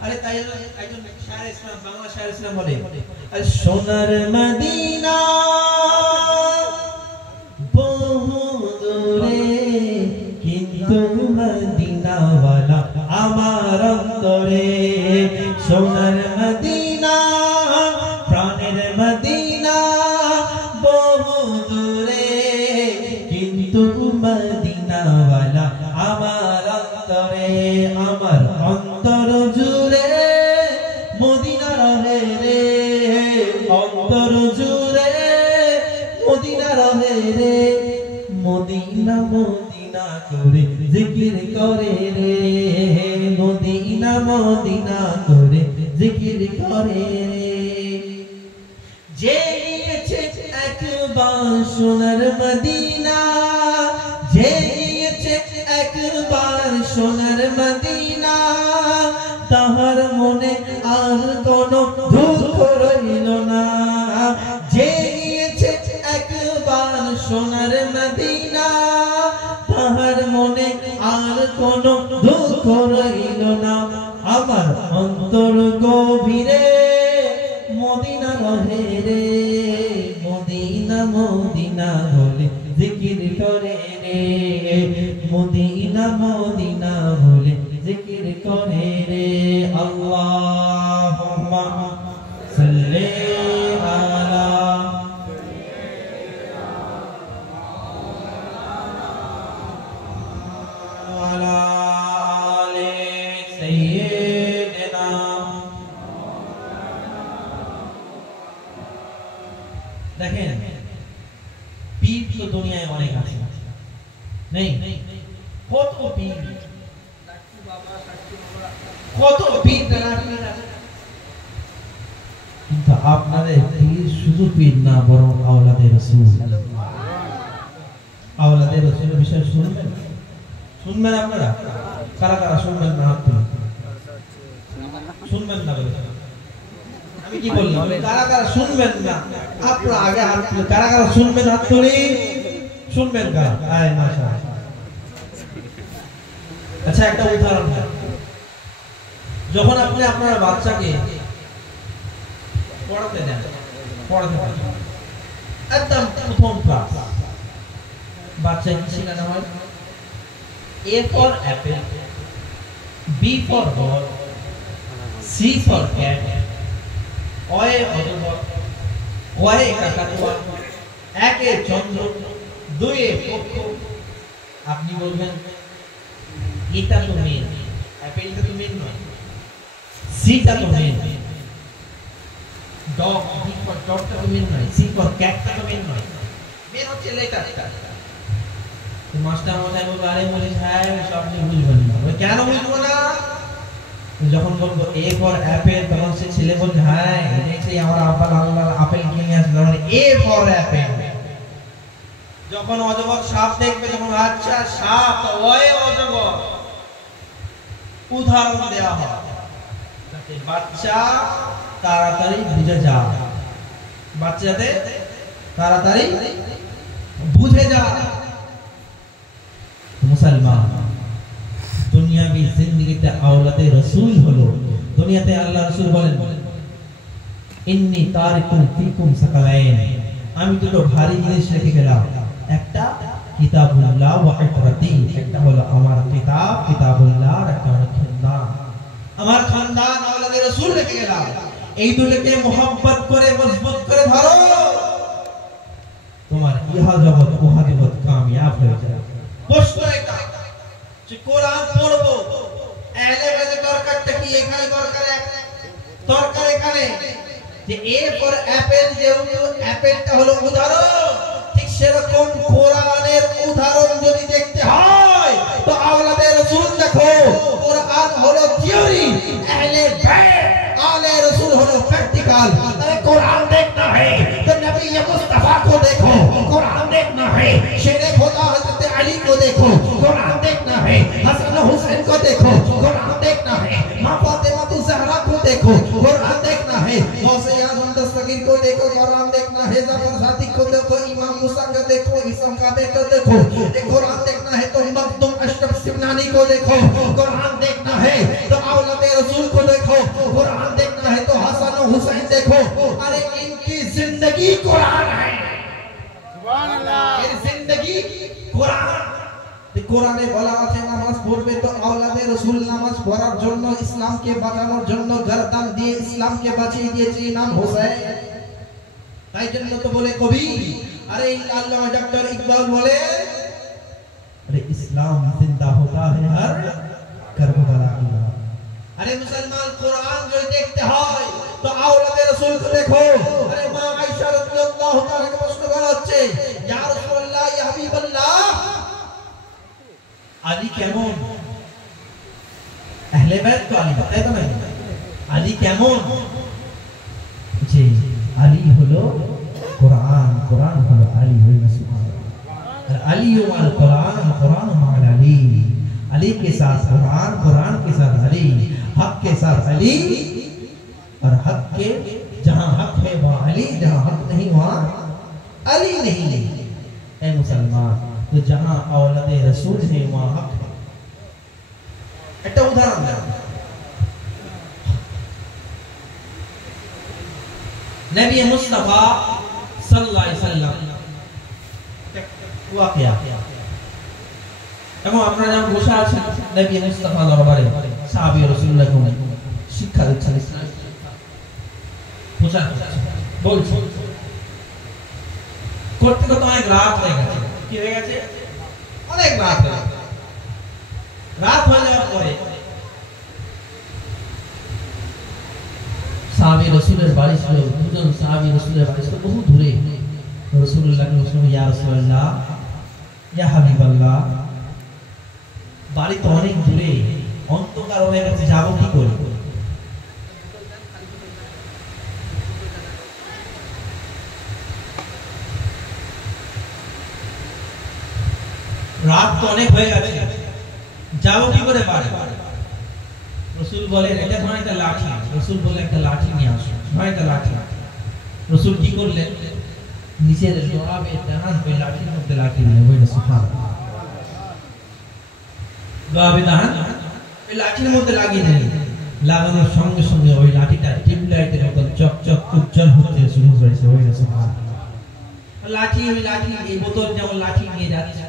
আরে তাই একজন শায়ের ইসলাম, বাংলা শায়ের ইসলাম বলে, আরে সোনার মদিনা বহু দূরে, কিন্তু মদিনাওয়ালা আমার অন্তরে। সোনার মদিনা প্রাণের মদিনা বহু দূরে, কিন্তু মদিনাওয়ালা আমার অন্তরে। আমার অন্তর জুড়ে মদিনা রহে রে, অন্তর জুড়ে মদিনা রহে রে, মদিনা মদিনা করে জিকির করে রে, মদিনা মদিনা করে জিকির করে রে। যে গিয়েছে একবার সোনার মদিনা, যে গিয়েছে একবার সোনার মদিনা, তাহার মনে আর কোনো দুঃখ রইল না। যে গিয়েছে একবার সোনার মদিনা, তাহার মনে আর কোনো দুঃখ রইল না। আমার অন্তর গভীরে মদিনা রহে রে, মদিনা মদিনা বলে জিকির করে রে, মদিনা মদিনা বলে জিকির করে রে। আল্লাহুম্মা সাল্লি আলা দেখেন পীর তো দুনিয়ায় অনেক আছে, নেই? কত পীর, কত পীর, কিন্তু আপনাদের পীর শুধু পীর না, বরং আওলাদে রাসূল। আওলাদে রাসূলের বিষয় শুনবেন, শুনবেন আপনারা? কারা কারা শুনবেন না? হাত তুলুন। শুনবেন না বলে আমি কি বললাম? কারা কারা শুনবেন না? আপনারা আগে হাত তুলে কারা কারা শুনবেন? হাত তুলি। শুনবেন কারা? আয় মাশাআল্লাহ। আচ্ছা একটা উদাহরণ দেন। যখন আপনি আপনার বাচ্চাকে পড়াতে দেন, পড়াতে দেন একদম প্রথম ক্লাস, বাচ্চাকে শেখানো হয় A for apple, B for ball, C for cat, অয়ে অজগর, ওয়ে কাকাতুয়া, একে চন্দ্র, দুয়ে পক্ষ। আপনি বলবেন এটা তো মেন, অ্যাপেলটা তো মেন নয়, সিটা তো মেন, ডগ, ডি ফর ডগটা তো মেন নয়, সি ফর ক্যাটটা তো মেন নয়, মেন হচ্ছে লেটারটা। মাস্টার মশাই বলবে আরে বলিস হ্যাঁ সব নিয়ে বুঝবেন না। কেন বুঝবো না? যখন বলবো এ ফর অ্যাপেল, তখন সে ছেলে বলবে হ্যাঁ এটাই সেই আমার আব্বা আল্লাহ আপেল কিনে নিয়ে আসলো, মানে এ ফর অ্যাপেল। যখন অজগর সাপ দেখবে, যখন আচ্ছা সাপ, ওয়ে অজগর, উদাহরণ দেওয়া হয় যাতে বাচ্চা তাড়াতাড়ি বুঝে যা, বাচ্চা যাতে তাড়াতাড়ি বুঝে যা। মুসলমান দুনিয়াবি জিন্দেগিতে আওলাদে রাসূল হলো। দুনিয়াতে আল্লাহ রাসূল বলেন ইন্নী তারিকুন ফিকুম সাকালাইন, আমি দুটো ভারী জিনিস রেখে গেলাম, একটা কিতাবুল্লাহ ওয়া ইতরাতি, একটা হলো আমার কিতাব কিতাবুল্লাহ, একটা হলো খানদান, আমার খানদান আওলাদে রাসূল রেখে গেলাম। এই দুটোকে মোহাব্বত করে মজবুত করে ধরো, তোমার ইহা জগৎ ওহা জগৎ কামিয়াব হয়ে যাবে। প্রশ্ন এটা যে কোরআন পড়বো, আহলে বাইতের দরকারটা কি? এখানে দরকার দরকার এখানে যে এ ফর অ্যাপেল, যেহেতু অ্যাপেলটা হলো উদাহরণ, ঠিক সেরকম কোরআনের উদাহরণ যদি দেখতে হয় তো আওলাদে রাসূল দেখো। কোরআন হলো থিওরি, আহলে বাইত आले रसूल हो प्रैक्टिकल। अरे कुरान देखना है तो नबी मुस्तफा को देखो, कुरान देखना है शेर खुदा हजरत अली को देखो, कुरान देखना है हसन हुसैन को देखो, कुरान देखना है मां फातिमा ज़हरा को देखो, कुरान देखना है गौसे आज़म दस्तगीर को देखो, कुरान देखना है जफर सादिक को देखो, इमाम मूसा को देखो, इस्लाम का देखो। कुरान देखना है तो मखदूम अशरफ सिमनानी को देखो, कुरान देखना है तो औलाद रसूल को देखो, कुरान देखना है तो हसन हुसैन देखो। अरे इनकी जिंदगी कुरान है, सुभान अल्लाह, ये जिंदगी कुरान। কোরআনে বলা আছে নামাজ পড়বে তো আওলাদে রাসূল নামাজ পড়ার জন্য, ইসলামকে বাঁচানোর জন্য গর্দান দিয়ে ইসলামকে বাঁচিয়ে দিয়েছে ইমাম হোসেন। তাই জন্য তো বলে কবি, আরে আল্লামা ডক্টর ইকবাল বলে अरे इस्लाम जिंदा होता है हर करबला की रात। अरे मुसलमान कुरान जो देखते হয় তো আওলাদে রাসূল को देखो। अरे मां आयशा রাদিয়াল্লাহু তাআলা কে প্রশ্ন করা হচ্ছে, ইয়া রাসূলুল্লাহ ইয়া হাবিবাল্লাহ আলী কেমন? আহলে বাইত তো আলী, তাই তো না? আলী কেমন? জি, আলী হলো कुरान, कुरान হলো আলী, হলো সুবহানাল্লাহ। अली वाल कुरान, कुरान वाल अली, अली के साथ कुरान, कुरान के साथ अली, हक के साथ अली, और हक के जहां हक है वहां अली, जहां हक नहीं वहां अली नहीं। ऐ मुसलमान, तो जहां औलादे रसूल है वहां हक है। একটা উদাহরণ দাও, नबी मुस्तफा सल्लल्लाहु अलैहि वसल्लम ওয়াকিয়া, এবং আপনারা যখন বসে আছেন নবী মুস্তাফা দরবারে সাহাবী রাসূলুল্লাহকে শিক্ষা দিচ্ছেন, ইসলাম প্রচার করছেন, বলছেন, করতে করতে অনেক রাত হয়ে গেছে। কি হয়ে গেছে? অনেক রাত হয়ে গেছে। রাত হয়ে যাওয়ার পরে সাহাবী রাসূলের বাড়ি ছিল, দুজন সাহাবী রাসূলের বাড়ি ছিল বহু দূরে। রাসূলুল্লাহকে বললেন, ইয়া রাসূলুল্লাহ ইয়া হাবিবাল্লাহ, বাড়ি তো অনেক দূরে, অন্ধকার হয়ে গেছে, যাব কি করে? রাত তো অনেক হয়ে গেছে, যাব কি করে বাড়ি? রাসূল বলেন, এটা ধরে একটা লাঠি। রাসূল বলে, একটা লাঠি নিয়ে আসো। ধরে একটা লাঠি। রাসূল কি করলেন? নিচের জবাবে দান ওই লাঠির মধ্যে লাঠি দিলেন। ওই সুবহানাল্লাহ, জবাবে দান ওই লাঠির মধ্যে লাগিয়ে দিলেন। লাগানোর সঙ্গে সঙ্গে ওই লাঠিটা টিউবলাইটের মতো চকচক উজ্জ্বল হতে শুরু করেছে। ওই সুবহানাল্লাহ, লাঠি ওই লাঠি, এই বোতল যেমন লাঠি নিয়ে যাচ্ছে,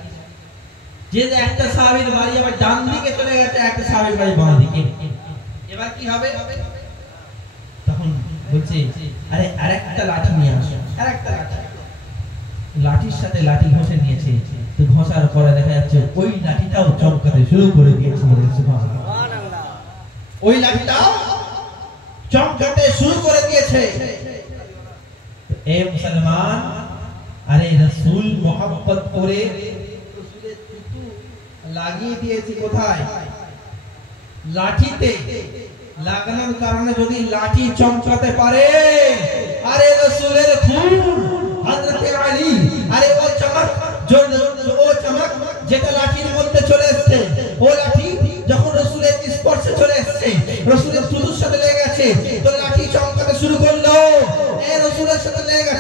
যে একটা সাহাবীর বাড়ি আবার ডান দিকে চলে গেছে, একটা সাহাবীর বাড়ি বাম দিকে। এবার কি হবে? তখন বলছে, আরে আরেকটা লাঠি নিয়ে আসো, আরেকটা লাঠি। লাঠির সাথে লাঠি ঘষে নিয়েছে, তো ঘষার পরে দেখা যাচ্ছে ওই লাঠিটাও চমকাতে শুরু করে দিয়েছে। সুবহানাল্লাহ, ওই লাঠিটাও চমকাতে শুরু করে দিয়েছে। এ মুসলমান, আরে রাসূল মোহাব্বত করে রাসূলের থুতু লাগিয়ে দিয়েছে কোথায়? লাঠিতে। লাগানোর কারণে যদি লাঠি চমকাতে পারে, আরে রাসূলের খুন হযরত আলী, আরে ও চমক, ও চমক যেটা লাঠির মধ্যে চলে আসছে, ও লাঠি যখন রাসূলের স্পর্শে চলে আসছে, রাসূলের থুতুর সাথে লেগে গেছে, তো লাঠি চমকাতে শুরু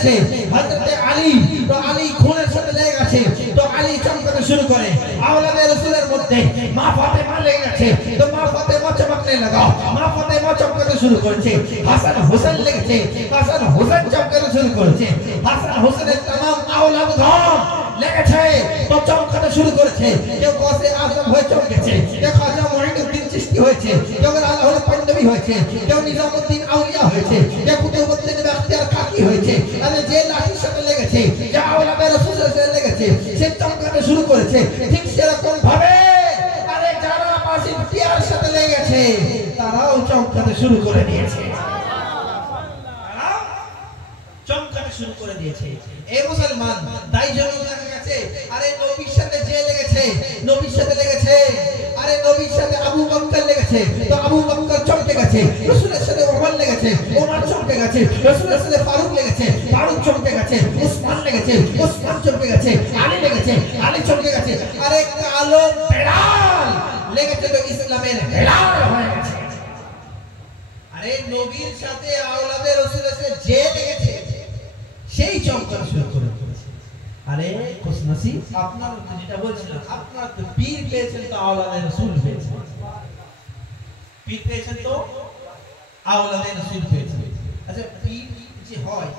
গেছে হযরত আলী, তো আলী খুনের সাথে লেগে গেছে, তো আলী চমকাতে শুরু করে। আওলাদে রাসূলের মধ্যে মা ফাতেমা লেগে গেছে, তো মা ফাতেমা চমকাতে লাগা, মা ফাতেমা চমকাতে শুরু করেছে। হাসান হোসেন লেগেছে, হাসান হোসেন চমকাতে শুরু করেছে। হাসান হোসেনের तमाम আওলাদ গণ লেগেছে, তো চমকাতে শুরু করেছে। কেউ গসে আজম হয়ে চমকেছে, কেউ খাজা মুঈনুদ্দিন চিশতি হয়েছে, কেউ আল্লাহর পাঞ্জাবি হয়েছে, কেউ নিজামুদ্দিন আউলিয়া হয়েছে, কেউ কুতুবউদ্দিন বাখতিয়ার কাকি হয়েছে। আর যে লাঠির সাথে লেগেছে, যে আওলাদে রাসূলের সাথে লেগেছে, সে চমকাতে শুরু করেছে। ঠিক সেরকম ভাবে আরে যারা বাসি টিয়ার সাথে লেগেছে তারাও চমকাতে শুরু করে দিয়েছে, চমকাতে শুরু করে দিয়েছে। এই মুসলমান তাই জন্য দেখা গেছে আরে নবীর সাথে যে লেগেছে, নবীর সাথে লেগেছে, আরে নবীর সাথে আবু বকর লেগেছে, তো আবু বকর চমকে গেছে। রাসূলের সাথে ওমর লেগেছে, ওমর চমকে গেছে। রাসূলের সাথে ফারুক লেগেছে, ফারুক চমকে গেছে। উসমান লেগেছে, উসমান চমকে গেছে। আলী লেগেছে, আলী চমকে গেছে। আরে কালো বেলাল লেগেছে, তো ইসলামের হেলাল হয়ে গেছে। আরে নবীর সাথে আওলাদে রাসূলের সাথে যে লেগেছে সেই চমকাতে শুরু করে দিয়েছে। আরে খুশনসিব আপনারা তো যেটা বলছিলেন, আপনারা তো পীর পেয়েছেন, তো আওলাদে রাসূল পেয়েছেন। পীর পেয়েছেন তো আওলাদে রাসূল পেয়েছেন। আচ্ছা পীর যে হয়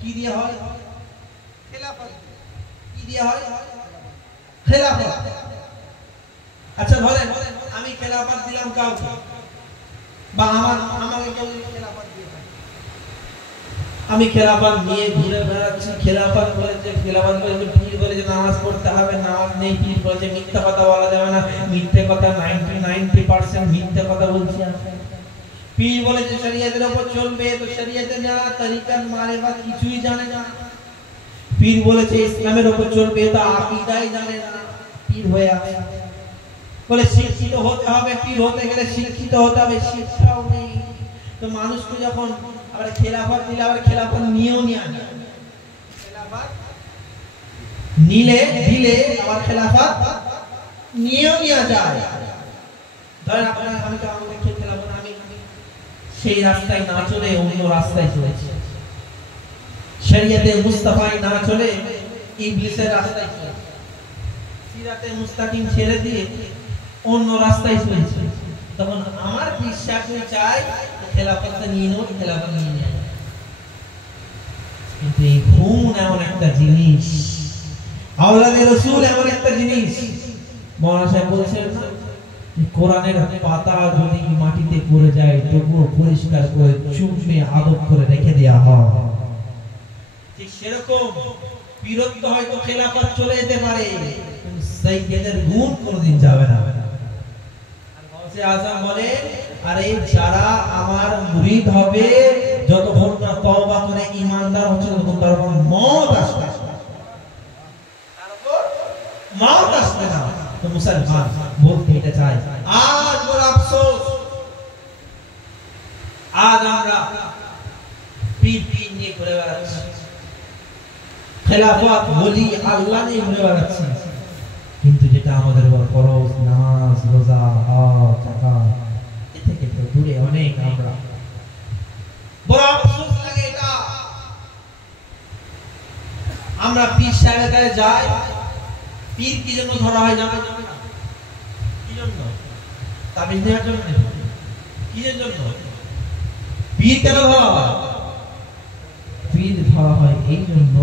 কি দিয়ে হয়? খেলাফত। কি দিয়ে হয়? খেলাফত। আচ্ছা ধরেন আমি খেলাফত দিলাম কাউকে, বা আমাকে কেউ খেলাফত দিয়ে, আমি খেলাফত নিয়ে ঘুরে বেড়াচ্ছি। খেলাফত বলেছে, খেলাফত বলেছে, পীর বলে যে নামাজ পড়তে হবে, নামাজ নেই। পীর বলেছে মিথ্যা কথা বলা যাবে না, মিথ্যে কথা 90% মিথ্যে কথা বলছি। পীর বলেছে শরীয়তের উপর চলবে, তো শরীয়তে না তরিকা মারিফাত কিছুই জানে না। পীর বলেছে ইসলামের উপর চলবে, তো আকীদাই জানে না। পীর হয়ে আছে বলে শিক্ষিত হতে হবে, পীর হতে গেলে শিক্ষিত হতে হবে, শিক্ষাও নেই। তো মানুষকে যখন আবার খেলাফত দিলে, আবার খেলাফত নিয়েও নিয়ে আনে, খেলাফত নিলে দিলে আবার খেলাফত নিয়েও নিয়ে যায়। ধরেন আপনারা আমি তো আমাকে খেলাফত, আমি সেই রাস্তায় না চলে অন্য রাস্তায় চলেছি, শরীয়তে মুস্তাফায় না চলে ইবলিসের রাস্তায় চলেছি, সিরাতে মুস্তাকিম ছেড়ে দিয়ে অন্য রাস্তায় চলেছি। তখন আমার বিশ্বাস চাই খেলাফতটা নিয়ে নেব, খেলাফত নিয়ে নেব। কিন্তু এই খুন এমন একটা জিনিস, আওলাদে রাসূল এমন একটা জিনিস। মাওলানা সাহেব বলছেন না, কোরআনের পাতা যদি মাটিতে পড়ে যায় তবুও পরিষ্কার করে চুপমে আদব করে রেখে দেয়া হয়। ঠিক সেরকম বীরত্ব হয়তো খেলাফত চলে যেতে পারে, কিন্তু সাইয়্যিদের গুণ কোনোদিন যাবে না। আজম বলে আরে যারা আমার মুরিদ হবে, যতক্ষণ না তওবা করে ঈমানদার হচ্ছে, ততক্ষণ তার উপর মওত আসবে, মওত আসবে না। তো মুসলমান বলতে এটা চাই, আজ বড় আফসোস, আজ আমরা পীর নিয়ে ঘুরে বেড়াচ্ছি, খেলাফত বলি আল্লাহ নিয়ে ঘুরে বেড়াচ্ছি। কিন্তু যেটা আমাদের উপর ফরজ, নামাজ, রোজা, হজ, যাকাত, এ থেকে তো দূরে অনেক। আমরা বড় আফসোস লাগে এটা। আমরা পীর সাহেবের কাছে যাই, পীর কি জন্য ধরা হয় জানেন? কি জন্য? তাবিজ দেওয়ার জন্য? কি জন্য পীর কেন ধরা হয়? পীর ধরা হয় এই জন্য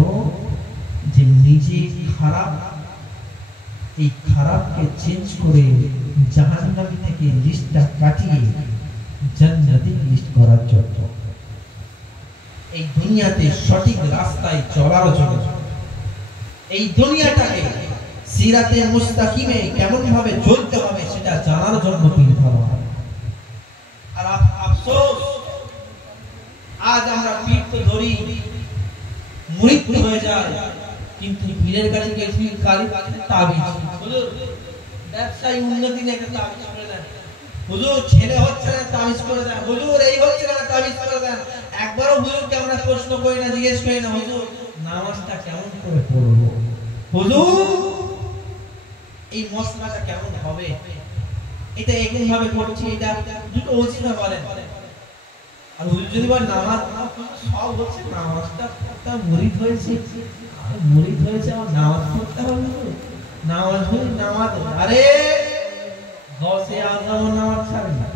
যে নিজে খারাপ, এই খারাপকে চেঞ্জ করে জাহান্নামী থেকে লিস্টটা কাটিয়ে জান্নাতি লিস্ট করার জন্য, এই দুনিয়াতে সঠিক রাস্তায় চলার জন্য, এই দুনিয়াটাকে সিরাতে মুস্তাকিমে কেমন ভাবে চলতে হবে সেটা জানার জন্য পীর ধরা হয়। আর আফসোস আজ আমরা পীর তো ধরি, মুরিদ হয়ে যায়, কিন্তু পীরের কাছে গেছি কালি তাবিজ, হুজুর ব্যবসায়ী উন্নতি নিয়ে একটা তাবিজ করে দেন, হুজুর ছেলে হচ্ছে না তাবিজ করে দেন, হুজুর এই হচ্ছে না তাবিজ করে দেন। একবারও হুজুরকে আমরা প্রশ্ন করি না, জিজ্ঞেস করি না হুজুর নামাজটা কেমন করে পড়বো, হুজুর এই মশলাটা কেমন হবে, এটা এমন ভাবে পড়ছি, এটা দুটো ওজিফা বলেন, আর হুজুর যদি বলে নামাজ সব হচ্ছে নামাজটা তা মুরিদ হয়েছে আমার নামাজ পড়তে হবে নামাজ হয়ে নামাজ আরে গসে আজম নামাজ ছাড়ে না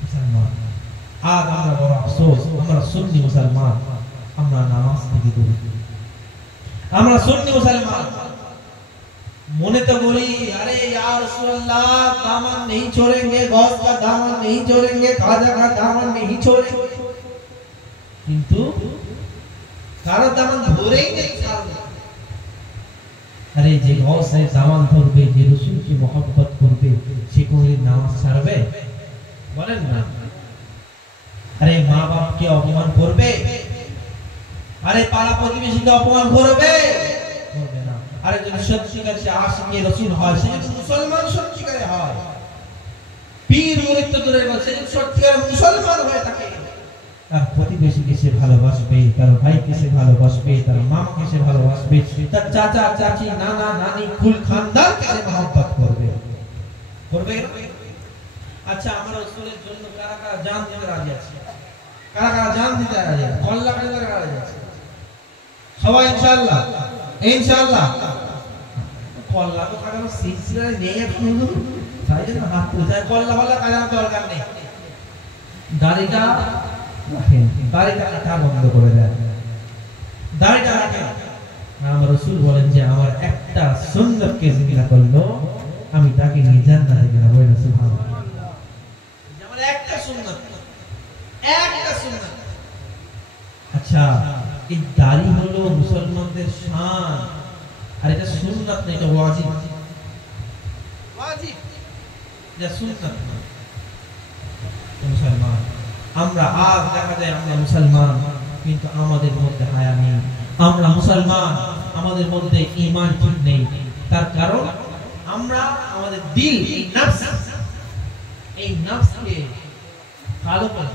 মুসলমান আজ আমরা বড় আফসোস আমরা সুন্নি মুসলমান আমরা নামাজ থেকে দূরে আমরা সুন্নি মুসলমান मोने तो बोली अरे यार रसूलुल्लाह दामन नहीं छोड़ेंगे गौस का दामन नहीं छोड़ेंगे खाजा का दामन नहीं छोड़ेंगे किंतु कारो दामन धरेंगे अरे जे गौस है दामन धरबे जे रसूल की मोहब्बत करबे से कोई नामाज ছাড়বে বলেন না अरे माँ बाप के अपमान করবে अरे पाला প্রতিবেশীকে अपमान করবে আরে যদি সত্যিকার সে আশিকে রাসূল হয় সে মুসলমান সত্যিকারে হয় পীর মুরিদ তো দূরের কথা সে সত্যিকার মুসলমান হয়ে থাকে তার প্রতিবেশীকে সে ভালোবাসবে তার ভাইকে সে ভালোবাসবে তার মামাকে সে ভালোবাসবে তার চাচা চাচি নানা নানি কুল খানদানকে সে মহব্বত করবে আচ্ছা আমরা রাসূলের জন্য কারা কারা জান দিতে রাজি আছে কারা কারা জান দিতে রাজি আছে কল্লা করে রাজি আছে সবাই ইনশাআল্লাহ কল্লা তো কারণ সিলসিলায় নেই এখন তাই জন্য হাত তুলতে কল্লা কাজার দরকার নেই দাড়িটা রাখেন দাড়িটা কাটা বন্ধ করে দেন দাড়িটা রাখেন আমার রাসূল বলেন যে আমার একটা সুন্নতকে জিন্দা করলো আমি তাকে নিয়ে জান্নাতে যাব বলেন সুবহানাল্লাহ আমার একটা সুন্নত আচ্ছা এই দাড়ি হলো মুসলমানদের শান আর এটা সুন্নাত না এটা ওয়াজিব এটা সুন্নাত না মুসলমান আমরা আজ দেখা যায় আমরা মুসলমান কিন্তু আমাদের মধ্যে হায়া নেই আমরা মুসলমান আমাদের মধ্যে ঈমান ঠিক নেই তার কারণ আমরা আমাদের দিল এই নফসকে কালো করে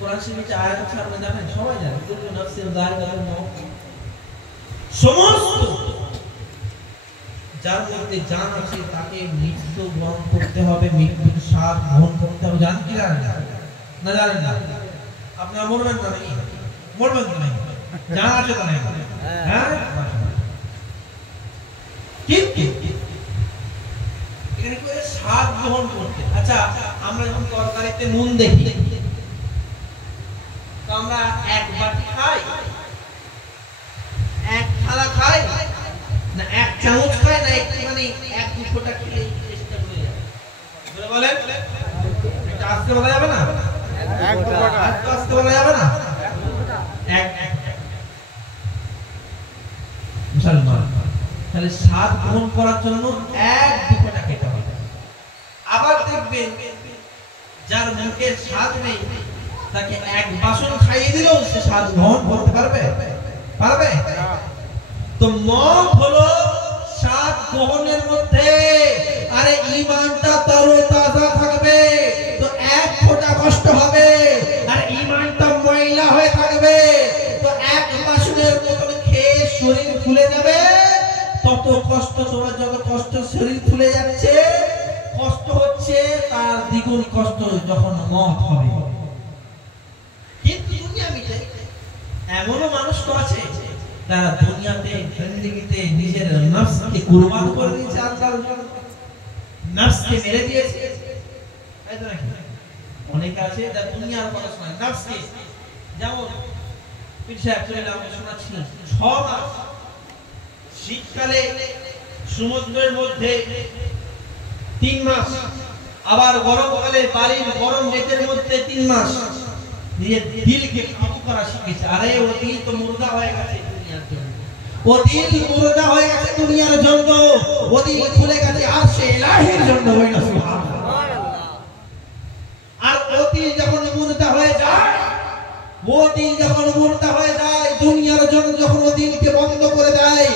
কোরআন শরীফে আয়াত আছে আপনারা জানেন সবাই জানেন কুল্লু নাফসিন যায়কাতুল মাউত সমস্ত যার মধ্যে জান আছে তাকে মৃত্যু গ্রহণ করতে হবে মৃত্যুর স্বাদ গ্রহণ করতে হবে জানেন কি জানেন না জানেন না আপনারা মরবেন না নাকি মরবেন না জান আছে তো নাকি হ্যাঁ কিন্তু এখানে কই স্বাদ গ্রহণ করতে আচ্ছা আমরা যখন তরকারিতে নুন দেখি তো আমরা এক বাটি খাই এক থালা খাই না এক চামচ খাই না একটুখানি এক দু ফোঁটা খেলে চেষ্টা করে যায় বলেন এটা আস্তে বলা যাবে না এক দু ফোঁটা আস্তে বলা যাবে না এক মুসলমান তাহলে স্বাদ গ্রহণ করার জন্য এক দু ফোঁটা খেতে হবে আবার দেখবেন যার মুখে স্বাদ নেই তাকে এক বাসন খাইয়ে দিলেও সে স্বাদ গ্রহণ করতে পারবে তো মত হলো স্বাদ গ্রহণের মধ্যে আরে ঈমানটা তরতাজা থাকবে তো এক ফোঁটা কষ্ট হবে আর ঈমানটা ময়লা হয়ে থাকবে তো এক বাসনের মতন খেয়ে শরীর ফুলে যাবে তত কষ্ট তোমার যত কষ্ট শরীর ফুলে যাচ্ছে কষ্ট হচ্ছে তার দ্বিগুণ কষ্ট যখন মত হবে এমনও মানুষ তো আছে যারা দুনিয়াতে জিন্দেগিতে নিজের নফসকে কুরবান করে দিয়েছে আল্লাহর জন্য নফসকে মেরে দিয়েছে তাই তো নাকি অনেক আছে যারা দুনিয়ার কথা শোনায় নফসকে যেমন পীর সাহেব চলে আমরা শোনাচ্ছি 6 মাস শীতকালে সমুদ্রের মধ্যে 3 মাস আবার গরমকালে বাড়ির গরম রেতের মধ্যে 3 মাস নিজের দিলকে কাবু করা শিখেছে আরে ও দিল তো মুর্দা হয়ে গেছে দুনিয়ার জন্য ও দিল মুর্দা হয়ে গেছে দুনিয়ার জন্য ও দিল খুলে গেছে আরশে ইলাহির জন্য বলেন সুবহানাল্লাহ আর ও দিল যখন মুর্দা হয়ে যায় দুনিয়ার জন্য যখন ও দিলকে বন্ধ করে দেয়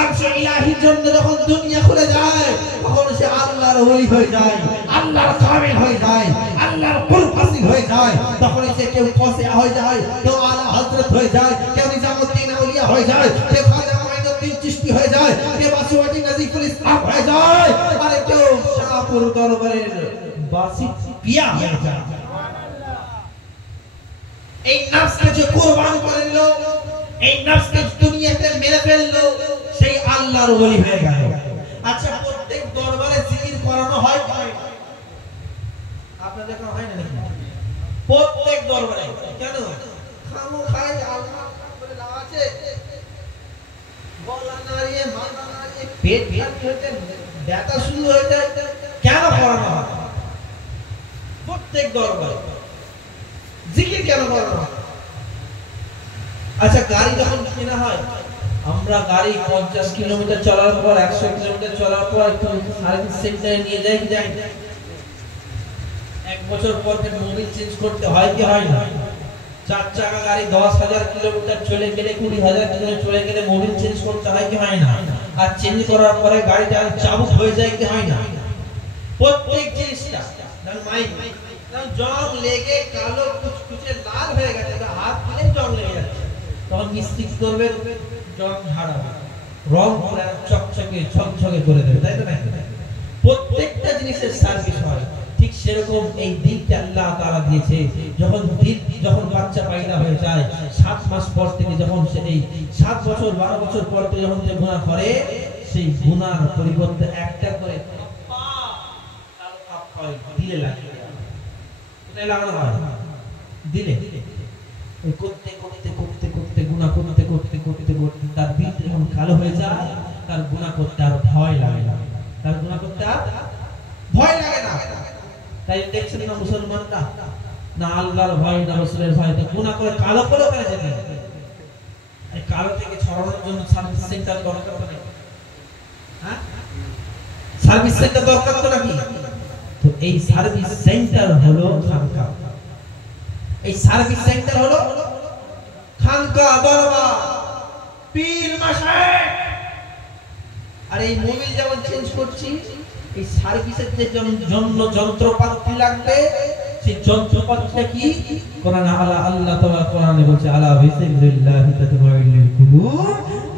আরশে ইলাহির জন্য যখন দুনিয়া খুলে যায় তখন সে আল্লাহর ওলি হয়ে যায় আল্লাহর কামিল হয়ে যায় আল্লাহর কুরব হাসিল হয়ে যায় তখন সে কেউ কসিয়া হয়ে যায় কেউ আলা হযরত হয়ে যায় কেউ নিজামউদ্দিন আউলিয়া হয়ে যায় কেউ খাজা মাইনুদ্দিন চিশতি হয়ে যায় কেউ ওয়াসিউদ্দিন নাজিফুল ইসলাম হয়ে যায় আরে কেউ শাহ আল্লাহর দরবারের বাসি পিয়া হয়ে যায়। এই নফসকে যে কুরবান করে দিল, এই নফসকে দুনিয়াতে মেরে ফেললো, সেই আল্লাহর ওলি হয়ে গেল। আচ্ছা, প্রত্যেক দরবারে জিকির করানো হয় কি হয়? আপনাদের কোনো হয় না নাকি? প্রত্যেক দরবারে কেন খামোখাই আল্লাহ বলে লাভ আছে? গলা নাড়িয়ে মাথা নাড়িয়ে পেট ভারী হতে ব্যথা শুরু হয়ে যায়, কেন করানো হয়? প্রত্যেক দরবারে জিকির কেন করানো হয়? আচ্ছা, গাড়ি যখন কেনা হয়, আমরা গাড়ি 50 কিলোমিটার চলার পর 100 কিলোমিটার চলার পর একটু সার্ভিস সেন্টারে নিয়ে যাই, এক বছর পর মোবিল চেঞ্জ করতে হয় কি হয় না? 4 চাকা গাড়ি 10,000 কিলোমিটার চলে গেলে 20,000 কিলোমিটার চলে গেলে মোবিল চেঞ্জ করতে হয় কি হয় না? আর চেঞ্জ করার পরে গাড়িটা চাবুক হয়ে যায় কি হয় না? প্রত্যেক জিনিসটা জং লেগে কালো কুচকুচে লাল হয়ে গেছে, হাত দিলে জং লেগে যাচ্ছে, তখন মিস্ত্রি কি করবে? জং ঝাড়াবে, রং করে চকচকে ঝকঝকে করে দেবে, তাই তো নাকি? প্রত্যেকটা জিনিসের সার্ভিস হয়। ঠিক সেরকম এই দিনটা আল্লাহ তাআলা দিয়েছে। যখন বাচ্চা পয়দা হয়ে যায়, 7 মাস পর থেকে যখন সেই 7 বছর 12 বছর পর থেকে যখন সে গুনাহ করে, সেই গুনার পরিবর্তে একটা করে দিলে লাগে। কোথায় লাগানো হয়? দিলে। ওই করতে করতে করতে করতে গুনাহ করতে করতে করতে করতে তার দিল যখন কালো হয়ে যায়, তার গুনাহ করতে আর ভয় লাগে না, তার গুনাহ করতে আর ভয় লাগে না। তাই দেখছেন না মুসলমানরা না আল্লাহর ভয় না রাসূলের ভয়, তো গুনাহ করে কালো করে ফেলে যায়। এই কালো থেকে ছড়ানোর জন্য সার্ভিস সেন্টার দরকার পড়ে, হ্যাঁ? সার্ভিস সেন্টার দরকার তো নাকি? তো এই সার্ভিস সেন্টার হলো খানকা। এই সার্ভিস সেন্টার হলো খানকা, দরবার, পীর মাশায়েখ। আর এই মোবিল যেমন চেঞ্জ করছি, এই সার্ভিসের যে জন্য যন্ত্রপাতি লাগবে, সেই যন্ত্রপাতিটা কি? কোরআন আল্লাহ তাআলা কোরআনে বলছে আলা বিসমিল্লাহি তাতমাইনুল কুলুব,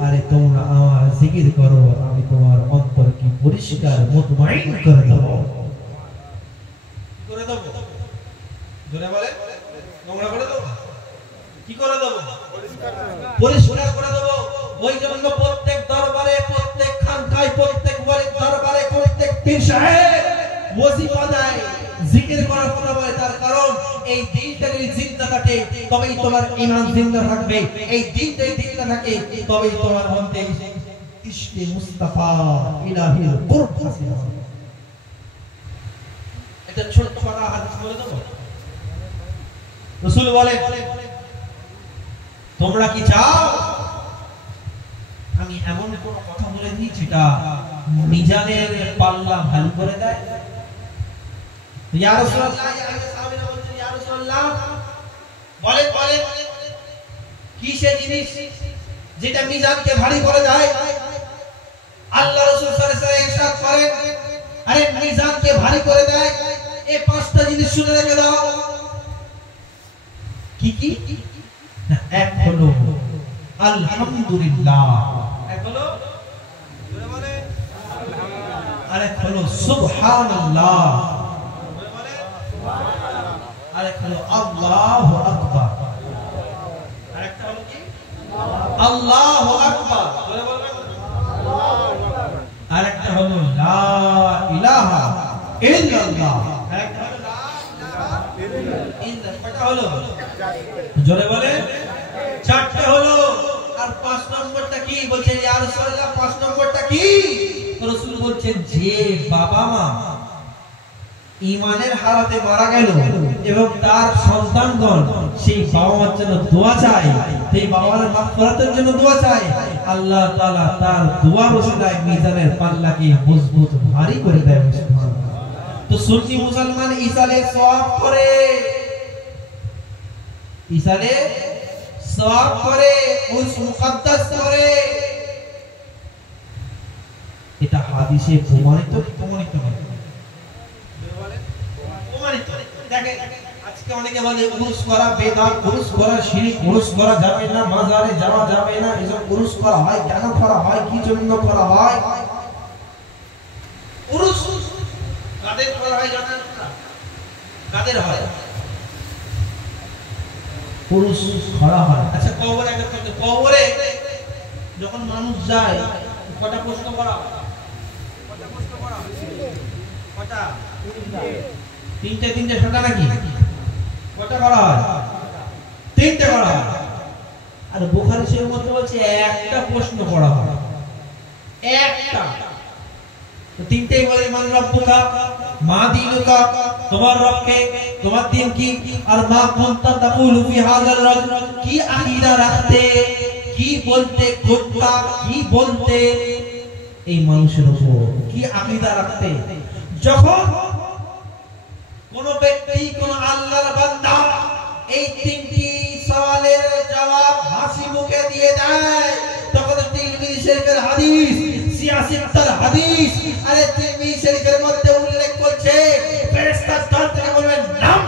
আরে তোমরা আমার জিকির করো, আমি তোমার অন্তরকে পরিষ্কার মুতমাইন করে দেব। করে দেব, জোরে বলে, নোংরা করে দেব, কি করে দেব? পরিষ্কার করে দেব। ওই জন্য প্রত্যেক দরবারে, প্রত্যেক খানকায়, প্রত্যেক ওয়ালির দরবারে, প্রত্যেক পীর সাহেব ওয়াজিফা দেয়, জিকির করার কথা বলে। তার কারণ এই দিনটা যদি জিন্দা থাকে তবেই তোমার ঈমান জিন্দা থাকবে। এই দিনটা যদি জিন্দা থাকে তবেই তোমার মধ্যে ইশকে মুস্তাফা ইলাহির কুরব হাসিল হবে। এটা ছোট পারা হাদিস বলে দেব। রাসূল বলে, তোমরা কি চাও আমি এমন কোন কথা বলে দিই যেটা মিজানের পাল্লা ভালো করে দেয়? ইয়া রাসূলুল্লাহ, সাহাবীরা বলছেন ইয়া রাসূলুল্লাহ, বলে কি সেই জিনিস যেটা মিজানকে ভারী করে দেয়? আল্লাহ রাসূল সাল্লাল্লাহু আলাইহি ওয়াসাল্লাম ইরশাদ করেন, আরে মিজানকে ভারী করে দেয় এই 5টা জিনিস শুনে রেখে দাও। কি কি? এক হলো আলহামদুলিল্লাহ, এক হলো জোরে বলে, আরেক হলো সুবহানাল্লাহ, জোরে বলে, আরেক হলো আল্লাহু আকবার, আরেকটা হলো কি? আল্লাহু আকবার, জোরে বলবেন, আরেকটা হলো লা ইলাহা ইল্লাল্লাহ, আরেকটা হলো লা ইলাহা ইল্লাল্লাহ। কয়টা হলো? জোরে বলে, 4টে হলো। আর 5 নম্বরটা কি? বলছেন ইয়া রাসূলুল্লাহ 5 নম্বরটা কি? রাসূল বলছেন যে বাবা মা ঈমানের হারাতে মারা গেল এবং তার সন্তানগণ সেই বাবা মার জন্য দোয়া চায়, সেই বাবার মাগফিরাতের জন্য দোয়া চায়, আল্লাহ তাআলা তার দোয়ার ওসিলায় মিজানের পাল্লাকে মজবুত ভারী করে দেয়। সুবহানাল্লাহ। তো সুন্নি মুসলমান ইসালে সওয়াব করে, ইসালে সওয়াব করে, উরস মুকদ্দাস করে। এটা হাদিসে প্রমাণিত প্রমাণিত নয়, প্রমাণিত। দেখেন আজকে অনেকে বলে উরস করা বেদাত, উরস করা শিরক, উরস করা যাবে না, মাজারে যাওয়া যাবে না। এসব উরস করা হয় কেন করা হয়, কি জন্য করা হয়? উরস হয় জানেন না? কাদের হয়? পুরুষ খড়া হয়। আচ্ছা কবরে একটা কথা, কবরে যখন মানুষ যায় কটা প্রশ্ন করা হয়? কটা প্রশ্ন করা হয়? কটা? তিনটে সাদা নাকি? কটা করা হয়? তিনটে করা হয়। আর বুখারী শরীফের মধ্যে বলছে একটা প্রশ্ন করা হয়, একটা। তো তিনটেই বলে মান রব্বুকা, মা দীনুকা, তোমার রবকে, তোমার দিন কি, আর মা কুনতা তাকুলু ফি হাযাল রাজুল, কি আকীদা রাখতে, কি বলতে, কোনটা কি বলতে এই মানুষের উপর কি আকীদা রাখতে। যখন কোন ব্যক্তি কোন আল্লাহর বান্দা এই তিনটি সওয়ালের জবাব হাসি মুখে দিয়ে দেয়, তখন তিরমিজি শরীফের হাদিস, সিয়াসিত্তার হাদিস, আরে তিরমিজি শরীফের মধ্যে উল্লেখ করছে ফেরেশতা দল থেকে বলবেন নাম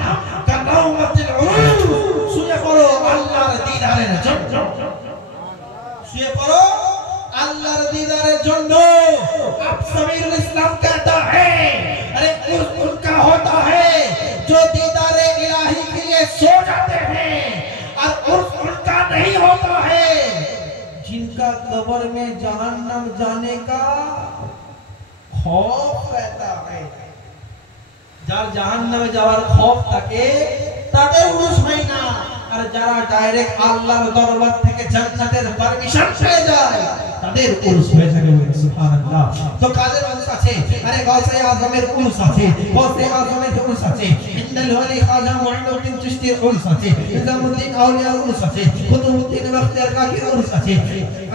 কানাউমাতিল উরুজ, শুয়ে পড়ো আল্লাহর দিদারের জন্য, শুয়ে পড়ো अल्लाह दीदारे जन्नो। अब समीरुल इस्लाम कहता है अरे उनका होता है जो दीदारे इलाही के लिए सो जाते हैं, और उनका नहीं होता है जिनका कब्र में जहन्नम जाने का खौफ रहता है। যার জাহান্নামে যাওয়ার খৌফ থাকে তাদের উরুস হয় না, আর যারা ডাইরেক্ট আল্লাহর দরবার থেকে জান্নাতের পারমিশন পেয়ে যায় তাদের উরুস হয়ে থাকে। সুবহানাল্লাহ। তো কাদের উরুস আছে? আরে গাউসে আজমের উরুস আছে, গাউসে আজমের উরুস আছে, ইন্নাল ওয়ালি খাজা মুঈনুদ্দিন চিশতির উরুস আছে, নিজামউদ্দিন আউলিয়ার উরুস আছে, কুতুবউদ্দিন বখতিয়ার কাকির উরুস আছে,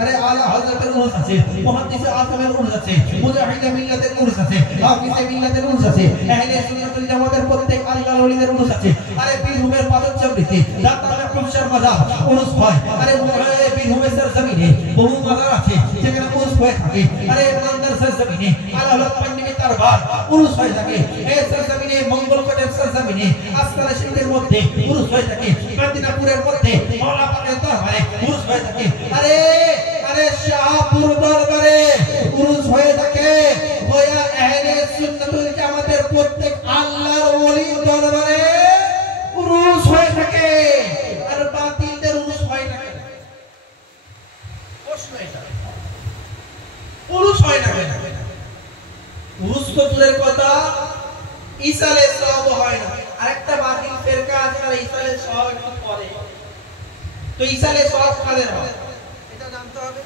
আরে আলা হযরতের উরুস আছে, মুহাদ্দিস আজমের উরুস আছে, মুজাহিদ মিল্লাতের উরুস আছে, হাফিজ মিল্লাতের উরুস আছে, আহলে সুন্নাতুল জামাতের প্রত্যেক আল্লাহর ওলিদের উরুস আছে। আরে বীরভূমের পাদচারীতে দাতারে প্রফেসর মাজার উরুস হয়। আরে বীরভূমের সরজমিনে বহু মাজার আছে যেখানে উরুস হয়ে থাকে। আরে মান্দার সরজমিনে আলাউল পান্ডিমি দরবার উরুস হয়ে থাকে। এই সরজমিনে মঙ্গলকোটের সরজমিনে আসকারা শরীফের মধ্যে উরুস হয়ে থাকে। মদিনাপুরের মধ্যে মাওলা পাকের দরবারে উরুস হয়ে থাকে। আরে শাহপুর দরবারে উরুস হয়ে থাকে। গোয়া আহলে সুন্নাতুল জামাতের প্রত্যেক আল্লাহর ওলির দরবারে উরুস হয়ে থাকে। আর বাতিলদের উরুস হয় না কেন? প্রশ্ন এটা, উরুস হয় না কেন? উরুস তো দূরের কথা, ইসালে সওয়াব হয় না। আরেকটা বাতিল ফিরকা আছে আর ইসালে সওয়াব একটু করে। তো ইসালে সওয়াব কাদের হয় এটা জানতে হবে।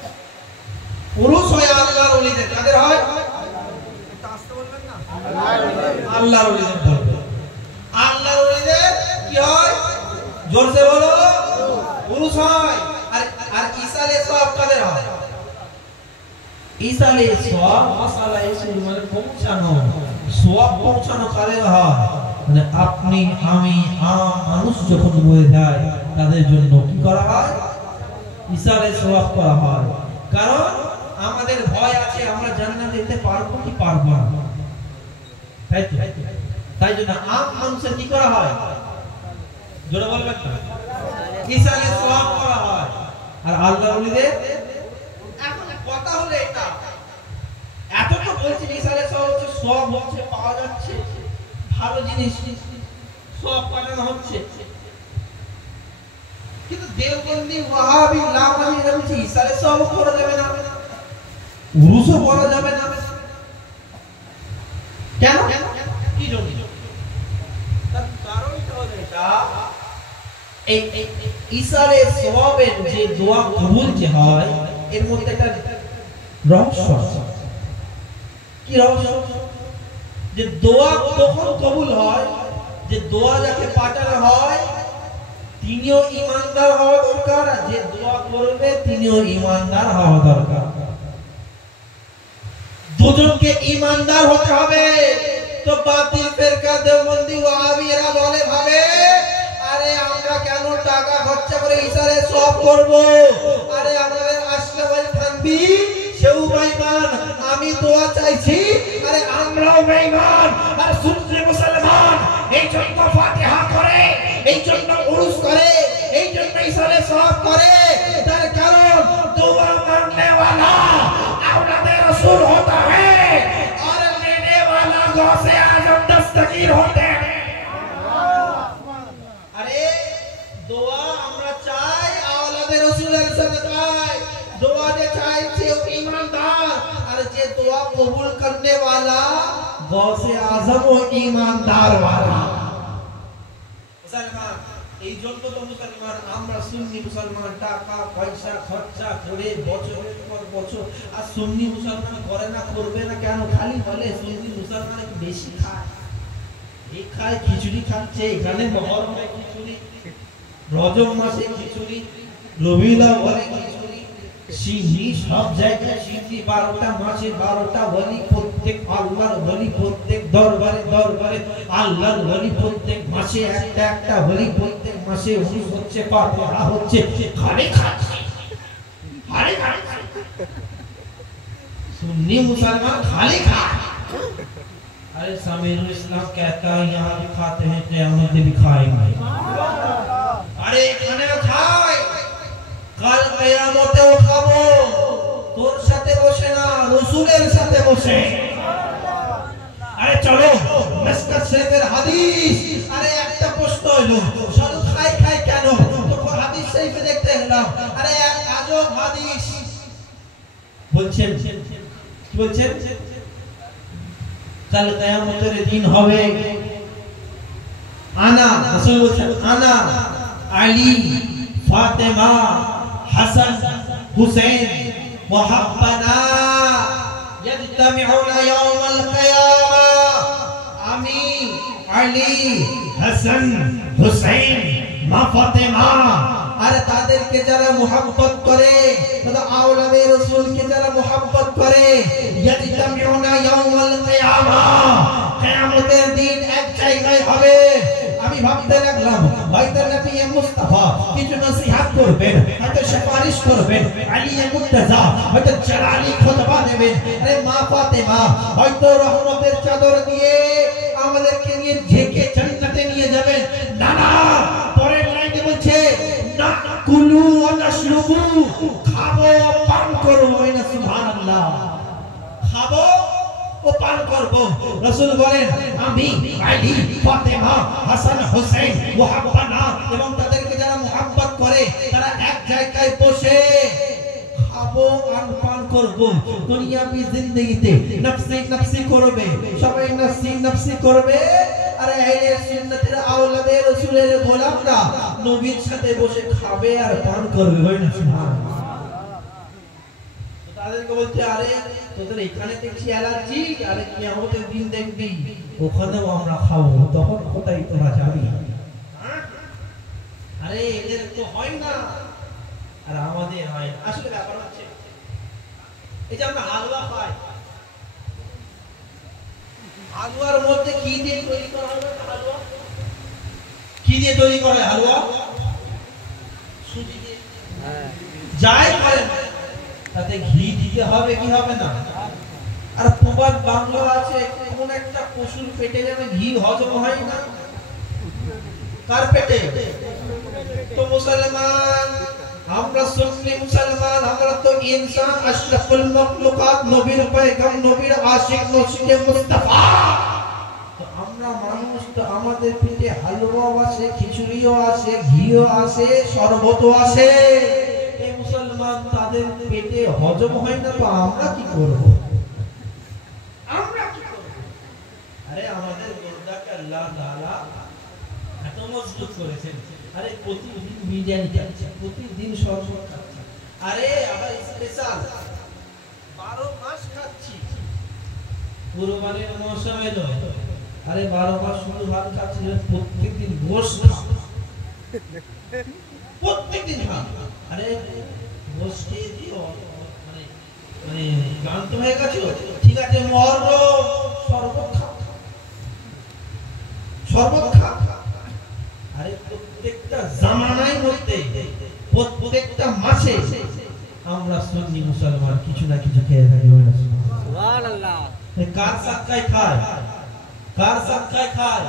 উরুস হয় আল্লাহর ওলিদের, কাদের হয়? এটা আসতে বলবেন না, আল্লাহর ওলিদের বলবেন। আল্লাহর ওলিদের কি হয়? জোরসে বলো, উরুস হয়। আর ইসালে সওয়াব কাদের হয়? ইসালে সওয়াব মাসালা ইসুল মানে পৌঁছানো, সওয়াব পৌঁছানো কাদের হয়? মানে আপনি আমি মানুষ যখন বলে যায় তাদের জন্য কি করা হয়? ইসালে সওয়াব করা হয়। কারণ আমাদের ভয় আছে আমরা জান্নাত যেতে পারবো কি পারবো না, তাই তো? তাই জন্য মানুষের কি করা হয়? জোরে বলবেন না, ইসালে সওয়াব করা হয়। আর আল্লাহর ওলিদের এখন কথা হলো এটা, এত তো বলছি ইসালে সওয়াব হচ্ছে, সওয়াব হচ্ছে, পাওয়া যাচ্ছে, ভালো জিনিস সওয়াব পাঠানো হচ্ছে, কিন্তু দেওবন্দি ওয়াহাবি লামানি বলছে ইসালে সওয়াব করা যাবে না, উরুসও করা যাবে না। কেন? কি জন্য? তার কারণটা হলো এটা, এই ইসালে সওয়াবের যে দোয়া কবুল যে হয় এর মধ্যে একটা রহস্য আছে। কি রহস্য? যে দোয়া তখন কবুল হয় যে দোয়া যাকে পাঠানো হয় তিনিও ঈমানদার হওয়া দরকার, আর যে দোয়া করবে তিনিও ঈমানদার হওয়া দরকার। দুজনকে ঈমানদার হতে হবে। তো বাতিল ফিরকা দেওবন্দি ওয়াহাবিরা বলে ভাবে আরে আমরা কেন টাকা খরচা করে ইসালে সওয়াব করব? আরে আমাদের আশরাফ আলী থানভী সেও বেঈমান, আমি দোয়া চাইছি, আরে আমরাও বেঈমান আর সুন্নি মুসলমান, এই জন্য ফাতিহা করে, এই জন্য উরুস করে, এই জন্য ইসালে সওয়াব করে। তার কারণ দোয়া মাননে वाला औलादे रसूल होता है और लेने वाला गौसे आजम दस्तगीर फकीर होते हैं। अरे দোয়া আমরা চাই আওলাদে রাসূলের সাথে চাই, দোয়া যে চাই সে ईमानदार, আর যে দোয়া কবুল করনে वाला গৌসে আযম ও ईमानदार वाला মুসলমান। এই জন্য তো মুসলমান আমরা সুন্নি মুসলমান টাকা পয়সা খরচা করে বছরের পর বছর, আর সুন্নি মুসলমান করে না করবে না কেন? খালি বলে সুন্নি মুসলমান একটু বেশি খায়, এই খায় খিচুড়ি খাচ্ছে, এখানে মহরমে খিচুড়ি, রজব মাসে খিচুড়ি, রবিউল আউয়ালে খিচুড়ি, সিন্নি সব জায়গায় সিন্নি, 12টা মাসে 12টা ওলি, প্রত্যেক আল্লাহর ওলি প্রত্যেক দরবারে দরবারে আল্লাহর ওলি, প্রত্যেক মাসে একটা একটা ওলি, প্রত্যেক মাসে ওলি হচ্ছে, পারা হচ্ছে, খালি খাচ্ছে, খালি খাচ্ছে। सुन्नी मुसलमान खाली खाए। अरे समीरुल इस्लाम कहता है यहाँ भी खाते हैं, क़यामत में भी खाएंगे। अरे खाने खाए, कल क़यामते वो खाबो, তোর সাথে বসে না, রাসূলের সাথে বসে। আরে চলো মিসকাত শরীফের হাদিস। আরে একটা প্রশ্ন হলো, শুধু খাই খাই কেন? তো হাদিস শরীফে দেখতে গেলাম, আরে এক আজব হাদিস বলছেন, কি বলছেন? কাল কিয়ামতের দিন হবে, আনা রাসূল বলছেন, আনা আলী ফাতেমা হাসান হুসাইন ওয়া হাব্বানা ইয়াজতামিউনা ইয়াউমাল কিয়ামা। আমি আলী হাসান হুসাইন মা ফাতেমা, আর তাদেরকে যারা মুহাব্বত করে, তারা আওলাদে রাসূলকে যারা মুহাব্বত করে, ইয়াজতামিউনা ইয়াউমাল কিয়ামা, কিয়ামতের দিন এক জায়গায় হবে। আমি ভাবতে লাগলাম হয়তো নবী মুস্তাফা কিছু নসিহত করবেন, হয়তো সুপারিশ করবেন, আলী মুর্তজা হয়তো জালালি খুতবা দেবেন, আরে মা ফাতেমা হয়তো রহমতের চাদর দিয়ে আমাদেরকে নিয়ে ঢেকে জান্নাতে নিয়ে যাবেন। না না, পরের লাইনে বলছে না কুলু ওয়া নাশরুবু, খাবো পান করবো না, সুবহানাল্লাহ, খাবো ও পান করবো। রাসূল বলেন আমি আলী ফাতেমা হাসান হুসাইন ওয়া হাব্বানা, এবং তাদেরকে যারা মুহাব্বত করে তারা এক জায়গায় বসে খাবো আর পান করবো। দুনিয়াবি জিন্দেগিতে নফসি নফসি করবে, সবাই নফসি নফসি করবে। আর আহলে সুন্নাতের আওলাদে রাসূলের গোলামরা নবীর সাথে বসে খাবে আর পান করবে, হয় না? সুবহানাল্লাহ। তো তাদেরকে বলতে, আরে তোদের এখানে দেখছি অ্যালার্জি, আরে কিয়ামতের দিন দেখবি ওখানেও আমরা খাবো, তখন কোথায় তোরা যাবি? আরে এদের তো হয় না, আর আমাদের হয়। আসলে ব্যাপার হচ্ছে এই যে আমরা হালুয়া খাই, হালুয়ার মধ্যে কি দিয়ে তৈরি করা হয়? হালুয়া কি দিয়ে তৈরি করা হয়? হালুয়া সুজি দিয়ে, যাই করেন তাতে ঘি দিতে হবে কি হবে না? আর প্রবাদ বাংলা আছে, কোন একটা পশুর পেটে যাবে ঘি হজম হয় না, কার পেটে? তো মুসলমান আমরা সুন্নি মুসলমান, আমরা তো ইনসান আশরাফুল মাখলুকাত, নবীর পয়গম, নবীর আশিক, নবীর মুস্তাফা। তো আমরা মানুষ, তো আমাদের পেটে হালুয়াও আসে, খিচুড়িও আসে, ঘিও আসে, শরবতও আসে। এই মুসলমান তাদের পেটে হজম হয় না, তো আমরা কি করব? আমরা কি করব? আরে আমাদের গোর্দাকে আল্লাহ তাআলা এত মজবুত করেছেন। আরে প্রতিদিন বিরিয়ানি খাচ্ছে, প্রতিদিন শরবত খাচ্ছে, আরে আবার স্পেশাল 12 মাস খাচ্ছি। কুরবানির মৌসুম এলো, আরে 12 মাস শুধু ভাত খাচ্ছি, প্রত্যেকদিন গোশত খাচ্ছি, প্রত্যেকদিন খাচ্ছি। আরে গোশত দিও, মানে ক্লান্ত হয়ে গেছো, ঠিক আছে মহরম শরবত খা, শরবত খা। আরে প্রত্যেকটা জামানায় মধ্যে, প্রত্যেকটা মাসে আমরা সুন্নি মুসলমান কিছু না কিছু খেয়ে থাকি, হয় না? সুবহানাল্লাহ। কার সাদকায় খায়? কার সাদকায় খায়?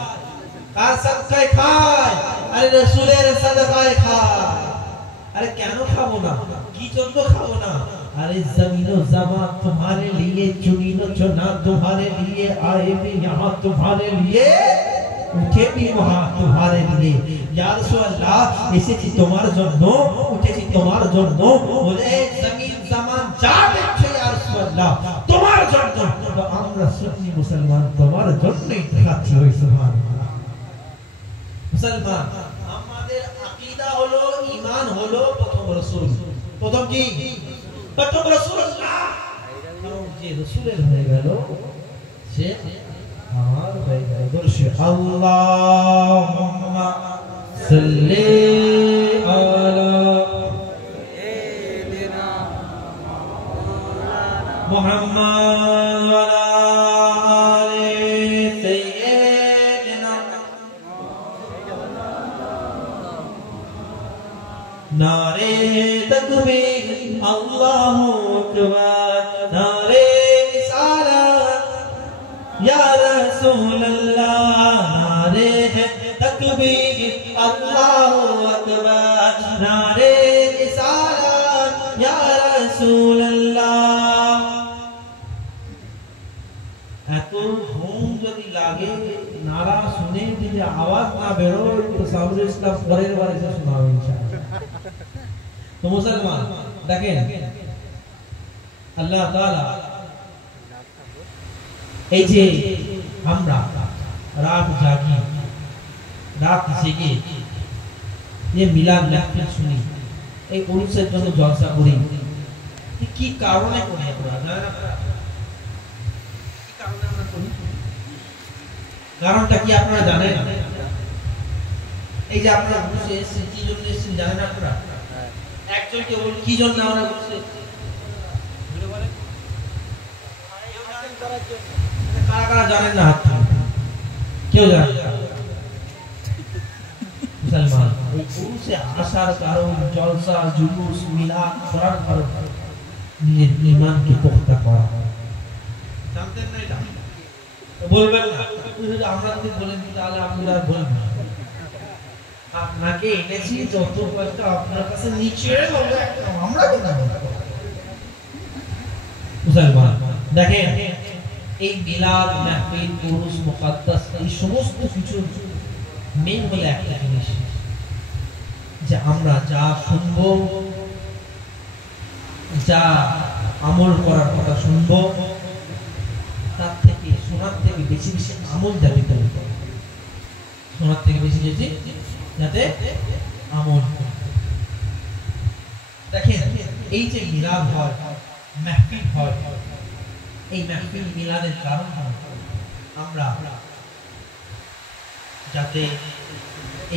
কার সাদকায় খায়? আরে রাসূলের সাদকায় খায়। আরে কেন খাবো না? কি জন্য খাবো না? अरे ज़मीनो ज़मा तुम्हारे लिए, चुनीनो चुना तुम्हारे लिए, आए भी यहाँ तुम्हारे लिए, उठे भी वहाँ तुम्हारे लिए। या रसूल अल्लाह এসেছি তোমার জন্য, উঠেছি তোমার জন্য। বলে জমিন জামান যা দেখছে ইয়া রাসূলুল্লাহ তোমার জন্য, তো আমরা সুন্নি মুসলমান তোমার জন্যই খাচ্ছি। ওই সুবহানাল্লাহ। মুসলমান আমাদের আকীদা হলো, ঈমান হলো প্রথম রাসূল। প্রথম কি? প্রথম রাসূলুল্লাহ। যে রাসূলের হয়ে গেল সে আমার হয়ে গেল। দর্শক আল্লাহুম্মা সাল্লি আলা সাইয়্যিদিনা মুহাম্মাদ ওয়া আলা আলি সাইয়্যিদিনা। নারে তাকবীর আল্লাহু আকবার, নারে রিসালাত या रसूल अल्लाह, नारे है तकबीर अल्लाहु अकबर, नारे रिसालत या रसूल अल्लाह। এত ঘুম যদি লাগে, নারা শুনে যদি আওয়াজ না বেরোয়, তো সামনে ইসলাম পরের বার এসে শোনাবে ইনশাআল্লাহ। তো মুসলমান দেখেন আল্লাহ তাআলা এই যে আমরা রাত জাগি, রাত জেগে যে মিলাদ মাহফিল শুনি, এই উরুসের জন্য জলসা করি, কি কারণে করি আপনারা জানেন? কি কারণে আমরা করি? কারণটা কি আপনারা জানেন? এই যে আপনারা বসে এসেছেন, কি জন্য এসেছেন জানেন আপনারা? একজনকে বল কি জন্য আমরা বসে এসেছি? কারা কারা জানেন না? হাত কেউ জানেন না? মুসলমান এই উরুসে আসার কারণ, জলসা জুলুস মিলাদ করার কারণ নিজের ঈমানকে পোক্তা করা। জানতেন না এটা? বলবেন না, আমরা যদি বলেন তাহলে আপনি আর বলবেন না। আপনাকে এনেছি যত কষ্ট আপনার কাছে নিচে বলবে, আমরা কেন বলবো? মুসলমান দেখেন এই মিলাদ মাহফিল উরুস মুকদ্দাস এই সমস্ত কিছু মেইন হলো একটা জিনিস, যে আমরা যা শুনবো, যা আমল করার কথা শুনবো, তার থেকে শোনার থেকে বেশি বেশি আমল যাতে করি, শোনার থেকে বেশি বেশি যাতে আমল। দেখেন এই যে মিলাদ হয়, মাহফিল হয়, এই মাহফিল মিলাদের কারণ আমরা যাতে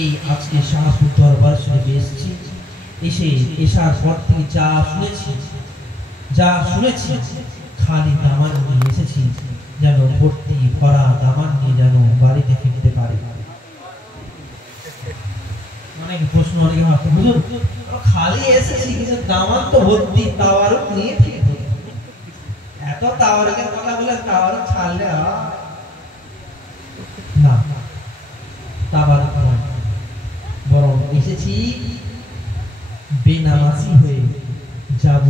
এই আজকে শাহপুর দরবার শরীফে এসেছি, এসে এসার পর থেকে যা শুনেছি খালি দামান নিয়ে এসেছি, যেন ভর্তি ভরা দামান নিয়ে যেন বাড়িতে ফিরতে পারি। অনেক প্রশ্ন, অনেকে ভাবছে হুজুর খালি এসেছি কিন্তু দামান তো ভর্তি, তাওয়ারক নিয়ে ফিরে এত তাওয়ারকের কথা বলে তাওয়ারক ছাড়লে না, তাওয়ারক নয়, বরং এসেছি বেনামাজি হয়ে যাব,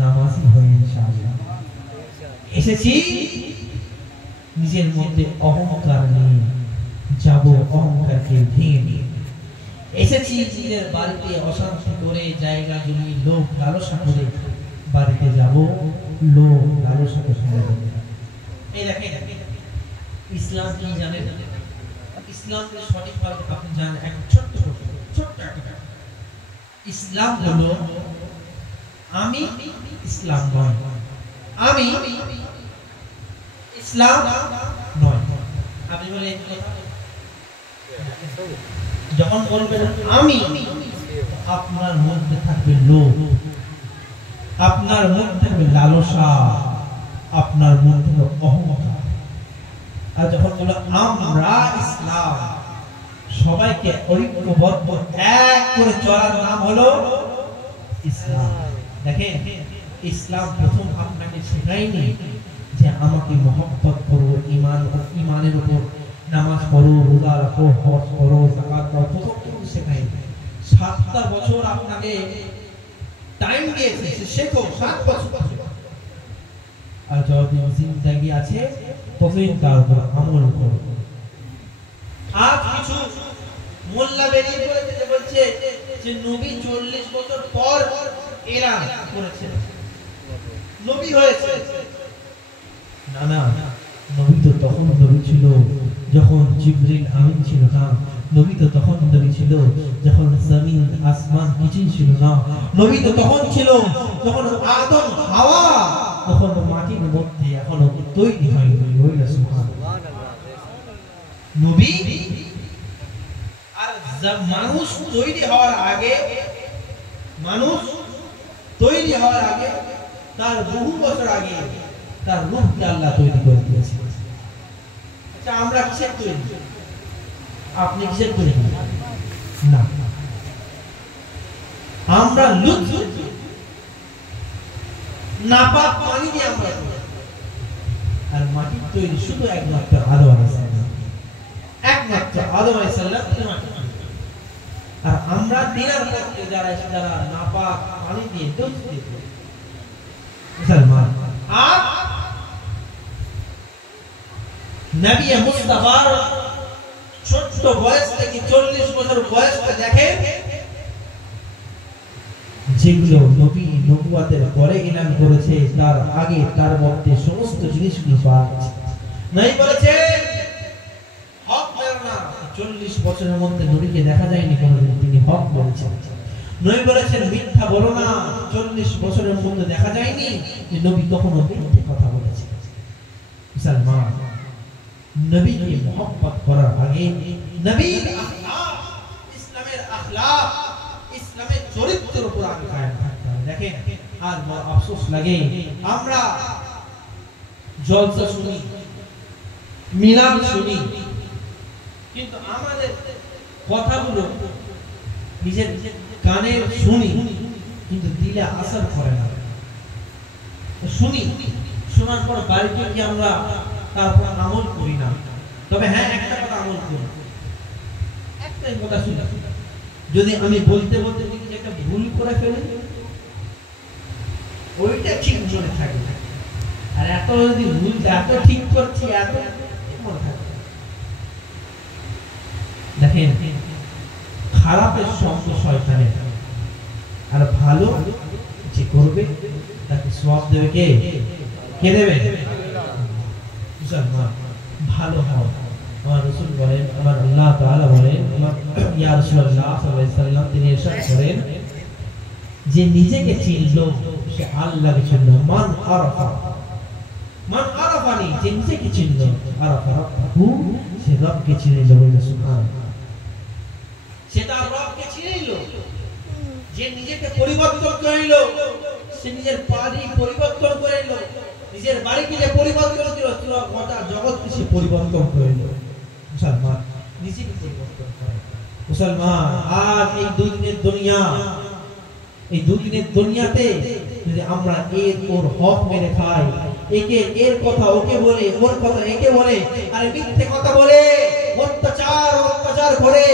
নামাজি হয়ে ইনশাআল্লাহ। এসেছি নিজের মধ্যে অহংকার নিয়ে যাব, অহংকারকে ভেঙে নিয়ে এসেছি নিজের বাড়িতে অশান্তি করে, জায়গা জমি লোভ লালসা করে বাড়িতে যাব, লোভ লালসাকে ফেলে দেব। এই দেখেন ইসলাম কি জানেন? ইসলামকে সঠিকভাবে আপনি জানেন, এক ছোট্ট একটা ইসলাম হলো আমি ইসলাম নয়, আমি ইসলাম নয়। আপনি বলেন যখন বলবেন আমি, আপনার মধ্যে থাকবে লোভ, আপনার মধ্যে থাকবে লালসা, আপনার মধ্যে থাকবে অহংকার। আর যখন বলো আমরা ইসলাম, সবাইকে ঐক্যবদ্ধ এক করে চলার নাম হলো ইসলাম। দেখেন ইসলাম প্রথম আপনাকে শেখায়নি যে আমাকে মহব্বত করো, ইমানের উপর নামাজ পড়ো, রোজা রাখো, হজ করো, যাকাত দাও, প্রথম কিছু শেখায়নি। 7টা বছর আপনাকে টাইম দিয়েছে সে শেখো 7 বছর আর যতদিন জিন্দেগি আছে ততদিন তার উপর আমল করো। আজ কিছু মোল্লা বেরিয়ে পড়েছে যে বলছে যে নবী 40 বছর পর এরা করেছে, নবী হয়েছে। না না, নবী তো তখন নবী ছিল যখন জিবরিল আমিন ছিল না। নবী তো তখন নবী ছিল যখন জমিন আসমান কিছুই ছিল না। নবী তো তখন ছিল যখন আদম হাওয়া তখন মাটির মধ্যে এখনো তৈরি হয়নি। বলে সুবহানাল্লাহ। নবী আর মানুষ তৈরি হওয়ার আগে, মানুষ তৈরি হওয়ার আগে তার বহু বছর আগে তার রূহকে আল্লাহ তৈরি করে দিয়েছে। আচ্ছা আমরা কিসের তৈরি? আপনি কিসের তৈরি? না, আমরা লুৎফ নাপাক পানি দিয়ে আমরা তৈরি। আর মাটির তৈরি শুধু একমাত্র আদম আলাইহিস সালাম, একমাত্র আদম আলাইহিস সালাম। আর আমরা দিনের পথে যারা নাপাক পানি দিয়ে লুৎফ দিয়ে মুসলমান। আর নবী মুস্তাফার ছোট বয়স থেকে 40 বছর বয়সটা দেখেন, যেগুলো নবী নবুয়তের পরে এলান করেছে তার আগে তার মধ্যে সমস্ত জিনিসগুলো পাওয়া গেছে। নাই বলেছে হক মেরো না, 40 বছরের মধ্যে নবীকে দেখা যায়নি কোনোদিন তিনি হক বলেছেন। নবী বলেছেন মিথ্যা বলো না, 40 বছরের মধ্যে দেখা যায়নি যে নবী কখনো মিথ্যে কথা বলেছেন। মুসলমান নবীকে মুহাব্বত করার আগে নবীর আখলাক, ইসলামের আখলাক, ইসলামের চরিত্রের উপর আগে কায়েম থাকতে হবে। দেখেন আর বড় আফসোস লাগে, আমরা জলসা শুনি, মিলাদ শুনি, কিন্তু আমাদের কথাগুলো নিজের কানে শুনি কিন্তু দিলে আসর করে না। শুনি, শোনার পর বাড়িতে গিয়ে আমরা তারপর আমল করি না। তবে হ্যাঁ একটা কথা আমল করি, একটাই কথা শুনি। যদি আমি বলতে বলতে দেখি একটা ভুল করে ফেলি, ওইটা ঠিক মনে থাকে না। আর এত যদি ভুল এত ঠিক করছি এত মনে থাকে। দেখেন খারাপের সঙ্গ শয়তানের, আর ভালো যে করবে তাকে সওয়াব দেবে কে? কে দেবে? মুসলমান ভালো হও। আমার রাসূল বলেন, আমার আল্লাহ তাআলা বলেন, ইয়া রাসূলুল্লাহ সাল্লাল্লাহু আলাইহি ওয়াসাল্লাম তিনি ইরশাদ করেন যে নিজেকে চিনলো সে আল্লাহকে চিনলো। মান আরাফানি, যে নিজেকে চিনলো আরাফা রাব্বাহু, সে রবকে চিনলো। বলে সুবহানাল্লাহ। সে তার রবকে চিনলো। যে নিজেকে পরিবর্তন করিল, সে নিজের বাড়ি পরিবর্তন করিল, নিজের বাড়িকে যে পরিবর্তন করিল, গোটা জগৎকে সে পরিবর্তন করিল। মুসলমান নিজেকে পরিবর্তন করে। মুসলমান আজ এই দুদিনের দুনিয়া, এই দুদিনের দুনিয়াতে যদি আমরা এর ওর হক মেরে খাই, একে এর কথা ওকে বলে, ওর কথা একে বলে, আর মিথ্যে কথা বলে, অত্যাচার করে,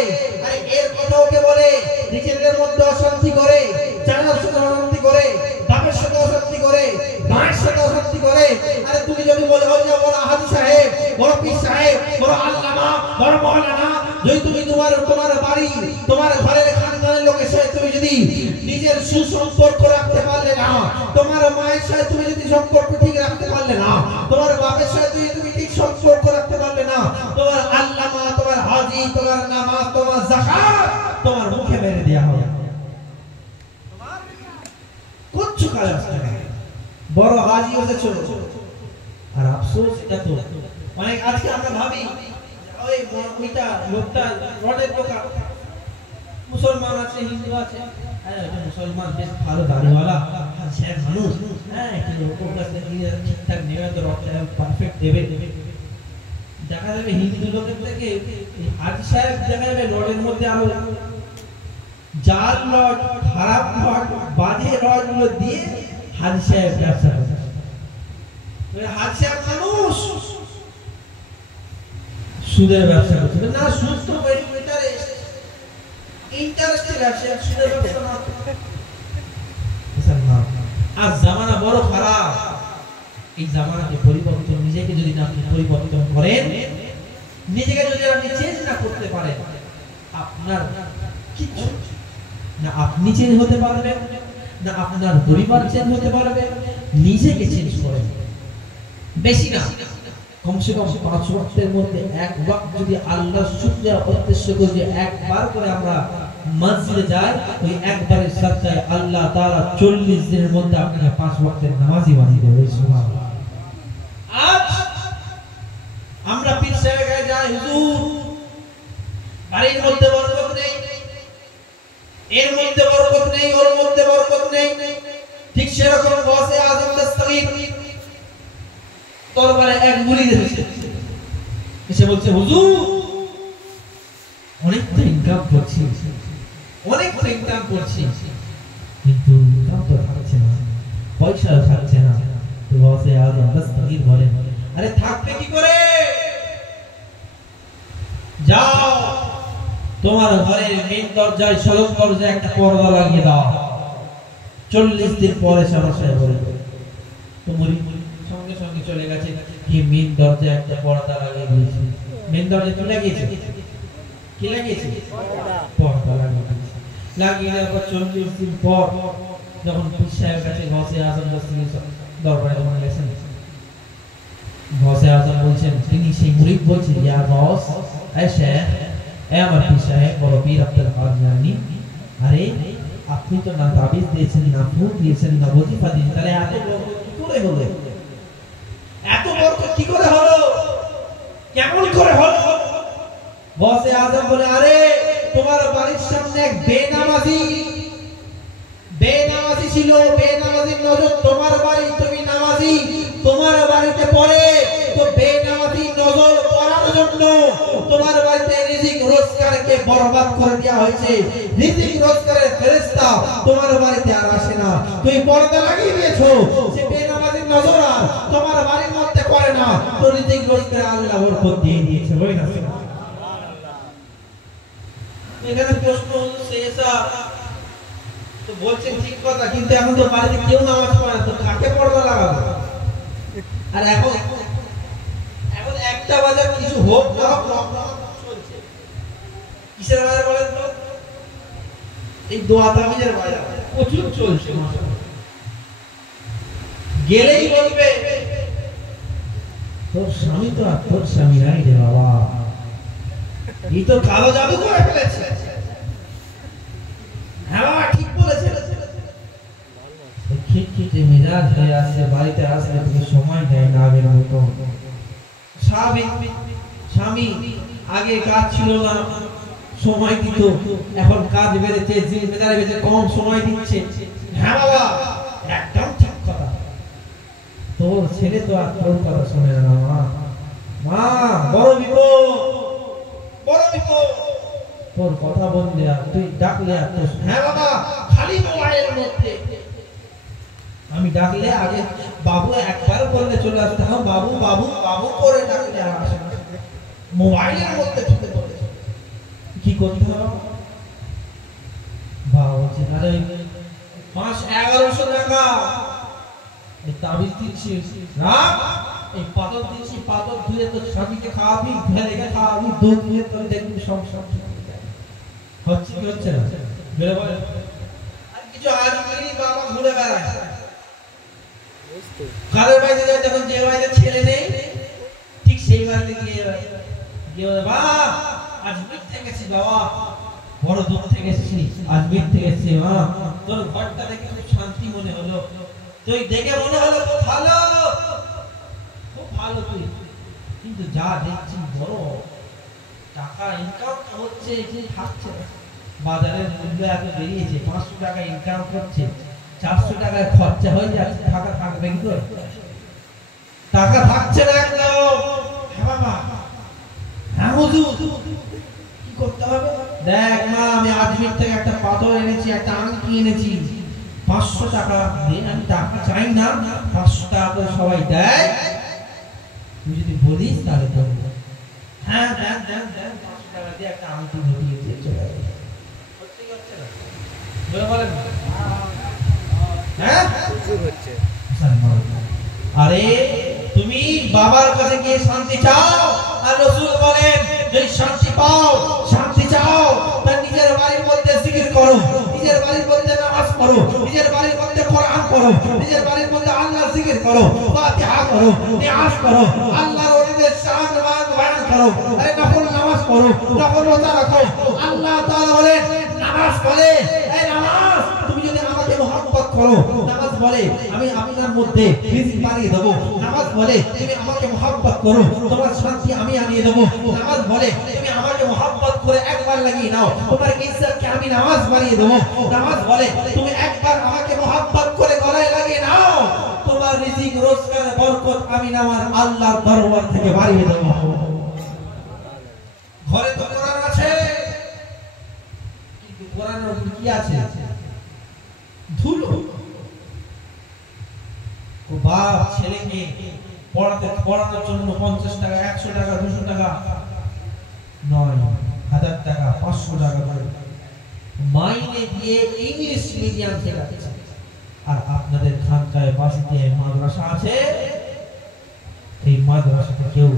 আর এর কথা ওকে বলে, নিজেদের মধ্যে অশান্তি করে, জানার সাথে অশান্তি করে, বাপের সাথে অশান্তি করে, মায়ের সাথে অশান্তি করে। আরে তুমি যদি বলে ওই যে বড় হাজি সাহেব, বড় পীর সাহেব, বড় আল্লামা, বড় মাওলানা, যদি তুমি তোমার বাড়ি, তোমার ঘরের খানদানের লোকের সাথে তুমি যদি নিজের সুসম্পর্ক রাখতে পারলে না, তোমার মায়ের সাথে তুমি যদি সম্পর্ক ঠিক রাখতে পারলে না, তোমার বাপের সাথে তুমি ঠিক সম্পর্ক রাখতে পারলে না, তোমার আল্লামা, তোমার হাজি, তোমার নামাজ, তোমার যাকাত তোমার মুখে মেরে দেয়া হবে। তোমার কিচ্ছু কাজ আসবে না। বড় হাজি হয়েছে। আর আফসোস এটা তো অনেক আজকে আমরা ভাবি ওই ওইটা লোকটা রডের দোকান, মুসলমান আছে, হিন্দু আছে, হ্যাঁ ওটা মুসলমান বেশ ভালো দাড়িওয়ালা, হ্যাঁ সে মানুষ, হ্যাঁ কিন্তু ওর কাছে ঠিকঠাক নেবে তো রডটা পারফেক্ট দেবে। দেখা যাবে হিন্দু লোকের থেকে হাজি সাহেব দেখা যাবে রডের মধ্যে আরো জাল রড, খারাপ রড, বাজে রড গুলো দিয়ে হাজি সাহেব ব্যবসা করে। হাজি সাহেব মানুষ সুদের ব্যবসা করছে না, সুদ তো ইন্টারেস্টের ব্যবসা, সুদের ব্যবসা না। আজ জামানা বড় খারাপ। এই জামানাকে পরিবর্তন, নিজেকে যদি আপনি পরিবর্তন করেন, নিজেকে যদি আপনি চেঞ্জ না করতে পারেন, আপনার কিছু না আপনি চেঞ্জ হতে পারবেন, না আপনার পরিবার চেঞ্জ হতে পারবে। নিজেকে চেঞ্জ করেন, বেশি না, কমসে কম 5 ওয়াক্তের মধ্যে এক ওয়াক্ত যদি আল্লাহর শুকরিয়া উদ্দেশ্য করে একবার করে আমরা মসজিদে যাই, ওই একবারের সাথে আল্লাহ তাআলা 40 দিনের মধ্যে আপনাকে 5 ওয়াক্তের নামাজি বানিয়ে দেবে। সুবহানাল্লাহ। আজ আমরা পীর সাহেবের যাই, হুজুর বাড়ির মধ্যে বরকত নেই, এর মধ্যে বরকত নেই, ওর মধ্যে বরকত নেই। ঠিক সেরকম গৌসে আযম দস্তগীর দরবারে এক মুরিদ এসে বলছে, হুজুর অনেক তো ইনকাম করছি, অনেক তো ইনকাম করছি, কিন্তু ইনকাম তো থাকছে না, পয়সা থাকছে না। তো গৌসে আযম দস্তগীর বলেন, আরে থাকবে কি করে? যাও তোমার ঘরের মেন দরজায় সলক দরজায় একটা পর্দা লাগিয়ে দাও, 40 দিন পরে সমস্যা বলবে। তো মুরিদ সঙ্গে সঙ্গে চলে গেছে, কি মেন দরজায় একটা পর্দা লাগিয়ে দিয়েছে। মেন দরজায় কি লাগিয়েছে? কি লাগিয়েছে? পর্দা লাগিয়ে দেওয়ার পর 40 দিন পর যখন পীর সাহেবের কাছে গৌসে আযম দস্তগীর দরবারে যখন গেছেন, গৌসে আযম বলছেন, তিনি সেই মুরিদ বলছেন, ইয়া গৌস, এই শেখ, এই আমার পীর সাহেব বড় পীর আব্দুল কাদের জিলানী, আরে আপনি তো না তাবিজ দিয়েছেন, না ফুল দিয়েছেন, না ওজিফা দিয়েছেন, তাহলে এত বরকত কি করে হলো? এত বরকত কি করে হলো? কেমন করে হলো? গৌসে আযম বলে, আরে তোমার বাড়ির সামনে এক বেনামাজি ছিল, বেনামাজির নজর তোমার বাড়ি, তুমি নামাজি, তোমার বাড়িতে পড়ে, তো বেনামাজি নজর পড়ার জন্য তোমার বাড়িতে রিজিক রোজগারকে বরবাদ করে দেওয়া হয়েছে। রিজিক রোজগারের ফেরেশতা তোমার বাড়িতে আর আসে না। তুমি পর্দা লাগিয়ে দিয়েছো, সে বেনামাজির নজর আর তোমার বাড়ির মধ্যে করে না, তো রিজিক রোজগারে আল্লাহ বরকত দিয়ে দিয়েছে। ওই না এখানে প্রশ্ন হচ্ছে এসা, তো বলছেন ঠিক কথা, কিন্তু এখন তো বাড়িতে কেউ নামাজ পড়ে না, তো কাকে পর্দা লাগাবো? আর এখন একটা বাজার কিছু হোক না হোক চলছে, কিসের বাজার বলেন তো? এই দোয়া তাবিজের বাজার প্রচুর চলছে। গেলেই বলবে, তোর স্বামী তো আর তোর স্বামী নাই রে বাবা, এই তো কালো জাদু করে ফেলেছে। হ্যাঁ বাবা ঠিক বলেছে, খিটখিটে মেজাজ হয়ে আসছে, বাড়িতে আসলে তোকে সময় দেয় না আগের মতো। স্বামী আগে কাজ ছিল না, সময় দিত, এখন কাজ বেড়েছে, জিম্মেদারি বেড়েছে, কম সময় দিচ্ছে। হ্যাঁ বাবা একদম ঠিক কথা, তোর ছেলে তো আর তোর কথা শোনে না। মা বড় বিপদ, বড় বিপদ, তোর কথা বললে আর তুই ডাকলে আর তোর, হ্যাঁ বাবা খালি মোবাইলের মধ্যে, আমি ডাকলে আগে বাবু একবার বললে চলে আসতে, হ্যাঁ বাবু বাবু বাবু করে ডাকলে আর আসে না, মোবাইলের মধ্যে ঢুকে পড়েছে। কি করতে হবে? বাবা বলছে, আরে মাস 1100 টাকা এই তাবিজ দিচ্ছি, এই পাথর দিচ্ছি, পাথর ধুয়ে তো স্বামীকে খাওয়াবি, ধুয়ে রেখে খাওয়াবি, দুধ ধুয়ে তোর দেখবি সব হচ্ছে কি হচ্ছে না? আর কিছু আজমিরি বাবা ঘুরে বেড়ায়, কাদের বাড়িতে যায়, যখন যে বাড়িতে ছেলে নেই ঠিক সেই বাড়িতে গিয়ে বাবা আজমির থেকে এসেছি, বাবা বড় দূর থেকে এসেছি, আজমির থেকে এসেছি, মা তোর ঘরটা দেখে খুব শান্তি মনে হলো, তুই দেখে মনে হলো খুব ভালো, খুব ভালো তুই, কিন্তু যা দেখছি বড় টাকা ইনকাম হচ্ছে, যে থাকছে না, বাজারের মূল্য এত বেরিয়েছে, 500 টাকা ইনকাম করছে, 400 টাকায় খরচা হয়ে যাচ্ছে, টাকা থাকবে কি তো? টাকা থাকছে না একদম। হ্যাঁ বাবা, হ্যাঁ হুজুর কি করতে হবে? দেখ মা, আমি আজমির থেকে একটা পাথর এনেছি, একটা আংটি এনেছি, 500 টাকা দিয়ে, আমি টাকা চাই না, 500 টাকা করে সবাই দেয়, তুই যদি বলিস তাহলে দেবো। হ্যাঁ দেন দেন দেন, 500 টাকা দিয়ে একটা আংটি ধরিয়ে দিয়ে চলে যাবে। হচ্ছে কি হচ্ছে না? বলে বলেন হ্যাঁ আরে তুমি বাবার কাছে গিয়ে শান্তি চাও, আর রাসূল বলেন যদি শান্তি পাও, শান্তি চাও, তাহলে নিজের বাড়ির মধ্যে জিকির করো, নিজের বাড়ির মধ্যে নামাজ পড়ো, নিজের বাড়ির মধ্যে কোরআন পড়ো, নিজের বাড়ির মধ্যে আল্লাহর জিকির করো, ফাতিহা করো, নিয়াজ করো, আল্লাহর ওলিদের শান মান বয়ান করো, আরে নফল নামাজ পড়ো, নফল রোজা রাখো। আল্লাহ তাআলা বলেন নামাজ বলে, এই নামাজ তুমি যদি আমাকে মহব্বত করো, নামাজ বলে আমি আপনার মধ্যে রিজিক বাড়িয়ে দেব, নামাজ বলে তুমি আমাকে মহব্বত করো, তোমার শান্তি আমি আনিয়ে দেব, নামাজ বলে তুমি আমাকে মহব্বত করে একবার লাগিয়ে নাও, তোমার ইজ্জতকে আমি নামাজ বাড়িয়ে দেব, নামাজ বলে তুমি একবার আমাকে মহব্বত করে গলায় লাগিয়ে নাও, তোমার রিজিক রোজগারের বরকত আমি আমার আল্লাহর দরবার থেকে বাড়িয়ে দেব। ঘরে তো কোরআন আছে, কিন্তু কোরআনের উপর কি আছে? ধুলো। ও বাপ ছেলেকে পড়ানোর জন্য 50 টাকা, 100 টাকা, 200 টাকা নয়, 1000 টাকা, 500 টাকা করে মাইনে দিয়ে ইংলিশ মিডিয়াম শেখাচ্ছে। আর আপনাদের খানকায় বাসিতে মাদ্রাসা আছে, এই মাদ্রাসাতে কেউ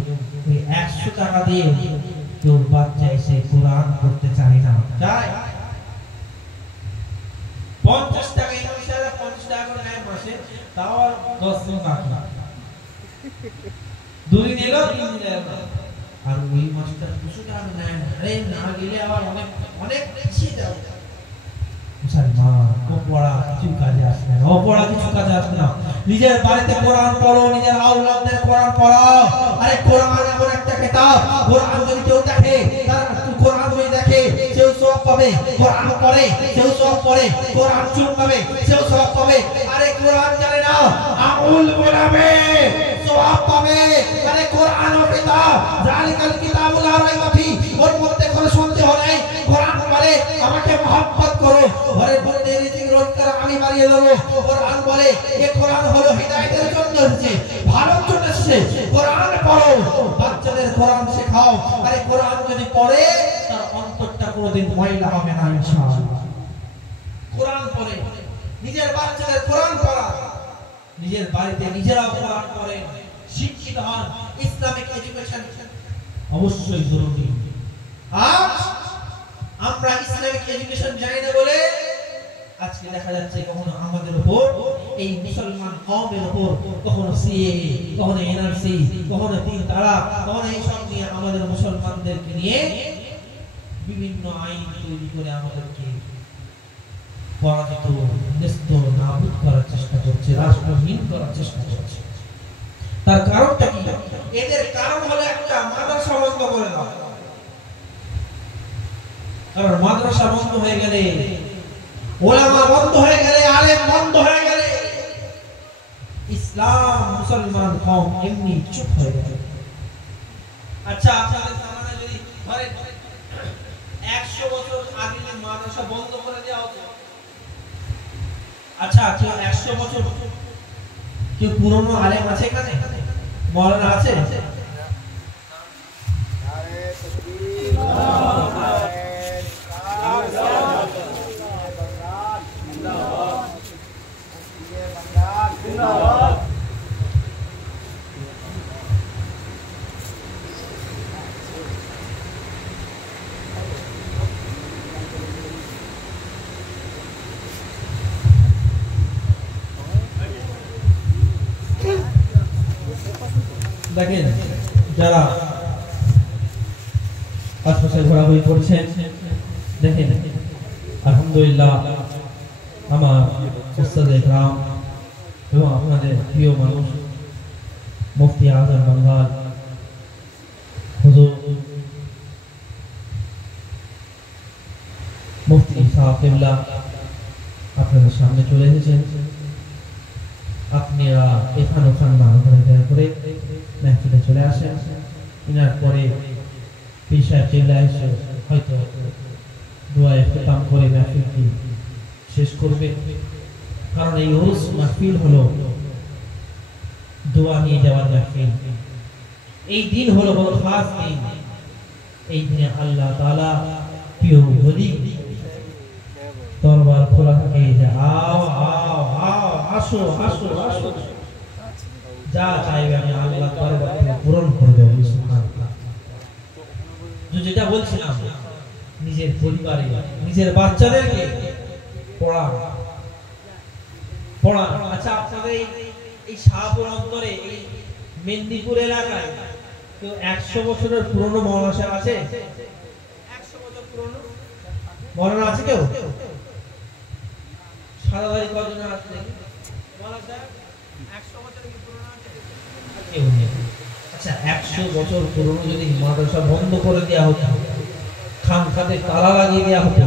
ওই 100 টাকা দিয়ে কেউ বাচ্চা এসে কোরআন পড়তে চায় না, চায় 50 টাকা ইংলিশে 50 টাকা করে নেয় মাসে, তাও আর 10 দিন বাকি, 2 দিন এলো 3 দিন এলো, আর ওই মাসটা 200 টাকা নেয়। আরে না গেলে আবার অনেক অনেক পিছিয়ে যাও। মুসলমান ও পড়া কিছু কাজে আসে না, ও পড়া কিছু কাজে আসে না। নিজের বাড়িতে কোরআন পড়ো, নিজের আওলাদদের কোরআন পড়াও। আরে কোরআন এমন একটা কিতাব, কোরআন যদি কেউ দেখে, তার কোরআন যদি দেখে সেও সওয়াব পাবে, কোরআন পড়ে সেও সওয়াব পড়ে, কোরআন চুমাবে সেও সওয়াব পাবে। আরে কোরআন জানে না আমল করাবে সওয়াব পাবে। আরে কোরআন ও কিতাব জালিকাল কিতাবুল লা রাইবা ফি, ওর মধ্যে কোনো সন্দেহ নেই। কোরআন বলে আমাকে মহব্বত করো, ঘরের মধ্যে রিজিক রোজগার আমি বাড়িয়ে দেব। কোরআন বলে এই কোরআন হলো হিদায়াতের জন্য এসেছে, ভালোর জন্য এসেছে। কোরআন পড়ো, বাচ্চাদের কোরআন শেখাও। আরে কোরআন যদি পড়ে তার অন্তরটা কোনোদিন ময়লা হবে না ইনশাআল্লাহ। কোরআন পড়ে নিজের বাচ্চাদের কোরআন পড়া, নিজের বাড়িতে নিজেরাও কোরআন পড়ে, শিক্ষিত হন। ইসলামিক এডুকেশন অবশ্যই জরুরি। আজ আমরা ইসলামিক এডুকেশন জানি না বলে আজকে দেখা যাচ্ছে কখনো আমাদের উপর, এই মুসলমান কওমের উপর কখনো সিএএ, কখনো এনআরসি, কখনো 3 তালাক, কখনো এইসব নিয়ে আমাদের মুসলমানদেরকে নিয়ে বিভিন্ন আইন তৈরি করে আমাদেরকে পরাজিত, নিস্ত, নাবুদ করার চেষ্টা করছে, রাষ্ট্রহীন করার চেষ্টা করছে। তার কারণটা কি? এদের কারণ হলো একটা, মাদ্রাসা বন্ধ করে দাও। কারণ মাদ্রাসা বন্ধ হয়ে গেলে, ওলামা বন্ধ হয়ে গেলে, আলেম বন্ধ হয়ে গেলে ইসলাম মুসলমান কওম এমনি চুপ হয়ে যাবে। আচ্ছা আপনাদের জামানায় যদি ধরে 100 বছর আগে মাদ্রাসা বন্ধ করে দেওয়া হতো, আচ্ছা কেউ 100 বছর কেউ পুরনো আলেম আছে এখানে? মাওলানা আছে? দেখেন যারা আশপাশে ঘোরাঘুরি করছেন, দেখেন আলহামদুলিল্লাহ আমার উস্তাদে کرام এবং আপনাদের প্রিয় মানুষ মুফতি আজম বাঙ্গাল হুজুর মুফতি সাহেব কিবলা আপনাদের সামনে চলে এসেছেন। আপনারা এখান ওখান না করে মেহফিলে চলে আসেন। ইনার পরে পীর সাহেব কিবলা এসে হয়তো দোয়া ইখতিতাম করে মেহফিলটি শেষ করবে। কারণ এই উরুস মাহফিল হলো দোয়া নিয়ে যাওয়ার মাহফিল। এই দিন হলো বড় খাস দিন। এই দিনে আল্লাহ তাআলা প্রিয় ওলি দরবার খোলা থাকে যে আও আও আও আসো আসো আসো, যা চাইবে আমি আল্লাহ দরবার থেকে পূরণ করে দেব সুবহানাল্লাহ। যেটা বলছিলাম, নিজের পরিবারে নিজের বাচ্চাদেরকে পড়ান। আচ্ছা, আপনাদের এই শাহপুর অন্তরে এই মেদিনীপুর এলাকায় কেউ 100 বছরের পুরনো মৌলানা সাহেব আছে? 100 বছর পুরনো মৌলানা আছে কেউ? সারাবাড়ি কজন আছে মৌলানা সাহেব? 100 বছর কি পুরনো আছে কেউ নেই। আচ্ছা, 100 বছর পুরনো যদি মাদ্রাসা বন্ধ করে দেওয়া হতো, খানখাতে তালা লাগিয়ে দেওয়া হতো,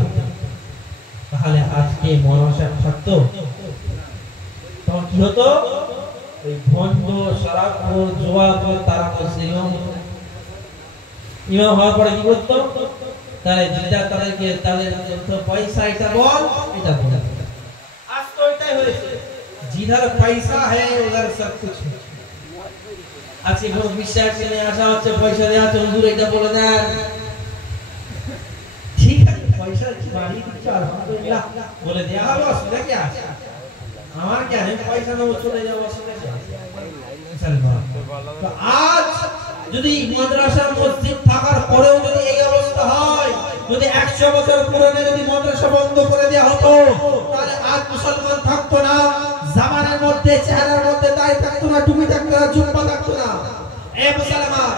তাহলে আজকে মৌলানা সাহেব থাকতো? তখন কি হতো? ওই ভণ্ড সারাপুর জোয়াপুর তারা ইমাম হওয়ার পরে কি করতো? তাহলে যেটা তাদেরকে তাদের পয়সা এটা বল, এটা বল। আজ তো এটাই হয়েছে, जिधर पैसा है उधर सब कुछ है। আজকে কোনো বিশ্বাস নিয়ে আসা হচ্ছে, পয়সা দেওয়া হচ্ছে, হুজুর এটা বলে দেন, ঠিক আছে পয়সা বাড়িয়ে দিচ্ছে আলহামদুলিল্লাহ, বলে দেওয়া হবে, অসুবিধা কি আছে? আমার কি আমি পয়সা নেবো চলে যাবো, অসুবিধা কি আছে? তো আজ যদি মাদ্রাসা মসজিদ থাকার পরেও যদি এই অবস্থা হয়, যদি 100 বছর পুরনো যদি মাদ্রাসা বন্ধ করে দেওয়া হতো, তাহলে আজ মুসলমান থাকতো না, জামানের মধ্যে চেহারার মধ্যে দাড়ি থাকতো না, টুপি থাকতো না, জুব্বা থাকতো না। এ মুসলমান,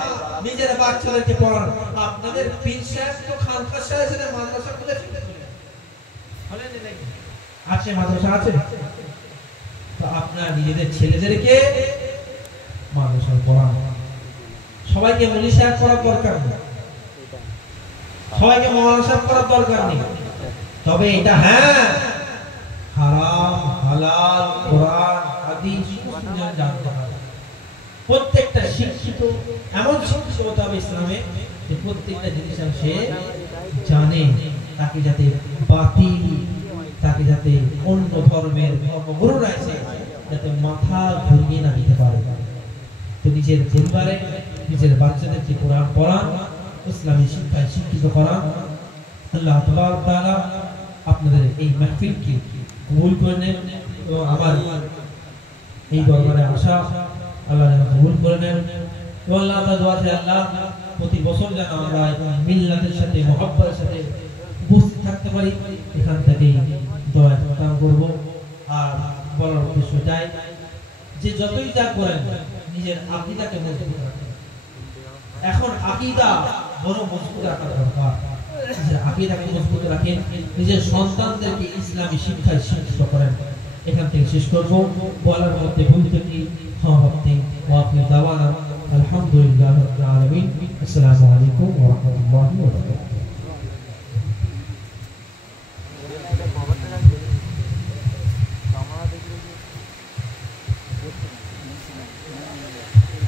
নিজের বাচ্চাদেরকে পড়ান। আপনাদের পীর সাহেব তো খানকা সাহেব এসে মাদ্রাসা খুলে বলেন নাকি? আছে মাদ্রাসা আছে? তো আপনার নিজেদের ছেলেদেরকে মাদ্রাসা পড়ান। সবাইকে মুলি সাহেব পড়ার দরকার নেই, সবাইকে মৌলানা সাহেব পড়ার দরকার নেই। তবে এটা হ্যাঁ, হারাম হালাল কোরআন হাদিস জানতে হবে। প্রত্যেকটা শিক্ষিত এমন শিক্ষিত হতে হবে ইসলামে যে প্রত্যেকটা জিনিস সে জানে, তাকে যাতে বাতিল, তাকে যাতে অন্য ধর্মের ধর্মগুরুরা এসে যাতে মাথা ঘুরিয়ে না দিতে পারে। তো নিজের পরিবারে নিজের বাচ্চাদেরকে কোরআন পড়ান, ইসলামী শিক্ষায় শিক্ষিত করান। আল্লাহ তাআলা আপনাদের এই মাহফিলকে কবুল করে নেন এবং আমার এই দরবারে আসা আল্লাহ যেন কবুল করে নেন। এবং আল্লাহ তাআলা দোয়া চাই, আল্লাহ প্রতি বছর যেন আমরা মিল্লাতের সাথে মহব্বতের সাথে উপস্থিত থাকতে পারি। এখান থেকে দোয়া করব। আর বলার উদ্দেশ্য চাই যে যতই যা করেন নিজের আকীদাকে মজবুত রাখেন। এখন আকীদা বড় মজবুত রাখা দরকার। নিজের আকীদাকে মজবুত রাখেন, নিজের সন্তানদেরকে ইসলামী শিক্ষায় শিক্ষিত করেন। এখান থেকে শেষ করব। বলার মধ্যে ভুল ত্রুটি ক্ষমা করতে ওয়াকিল দাওয়ানা আলহামদুলিল্লাহি রাব্বিল আলামিন। আসসালামু আলাইকুম ওয়া রাহমাতুল্লাহি ওয়া বারাকাতুহু।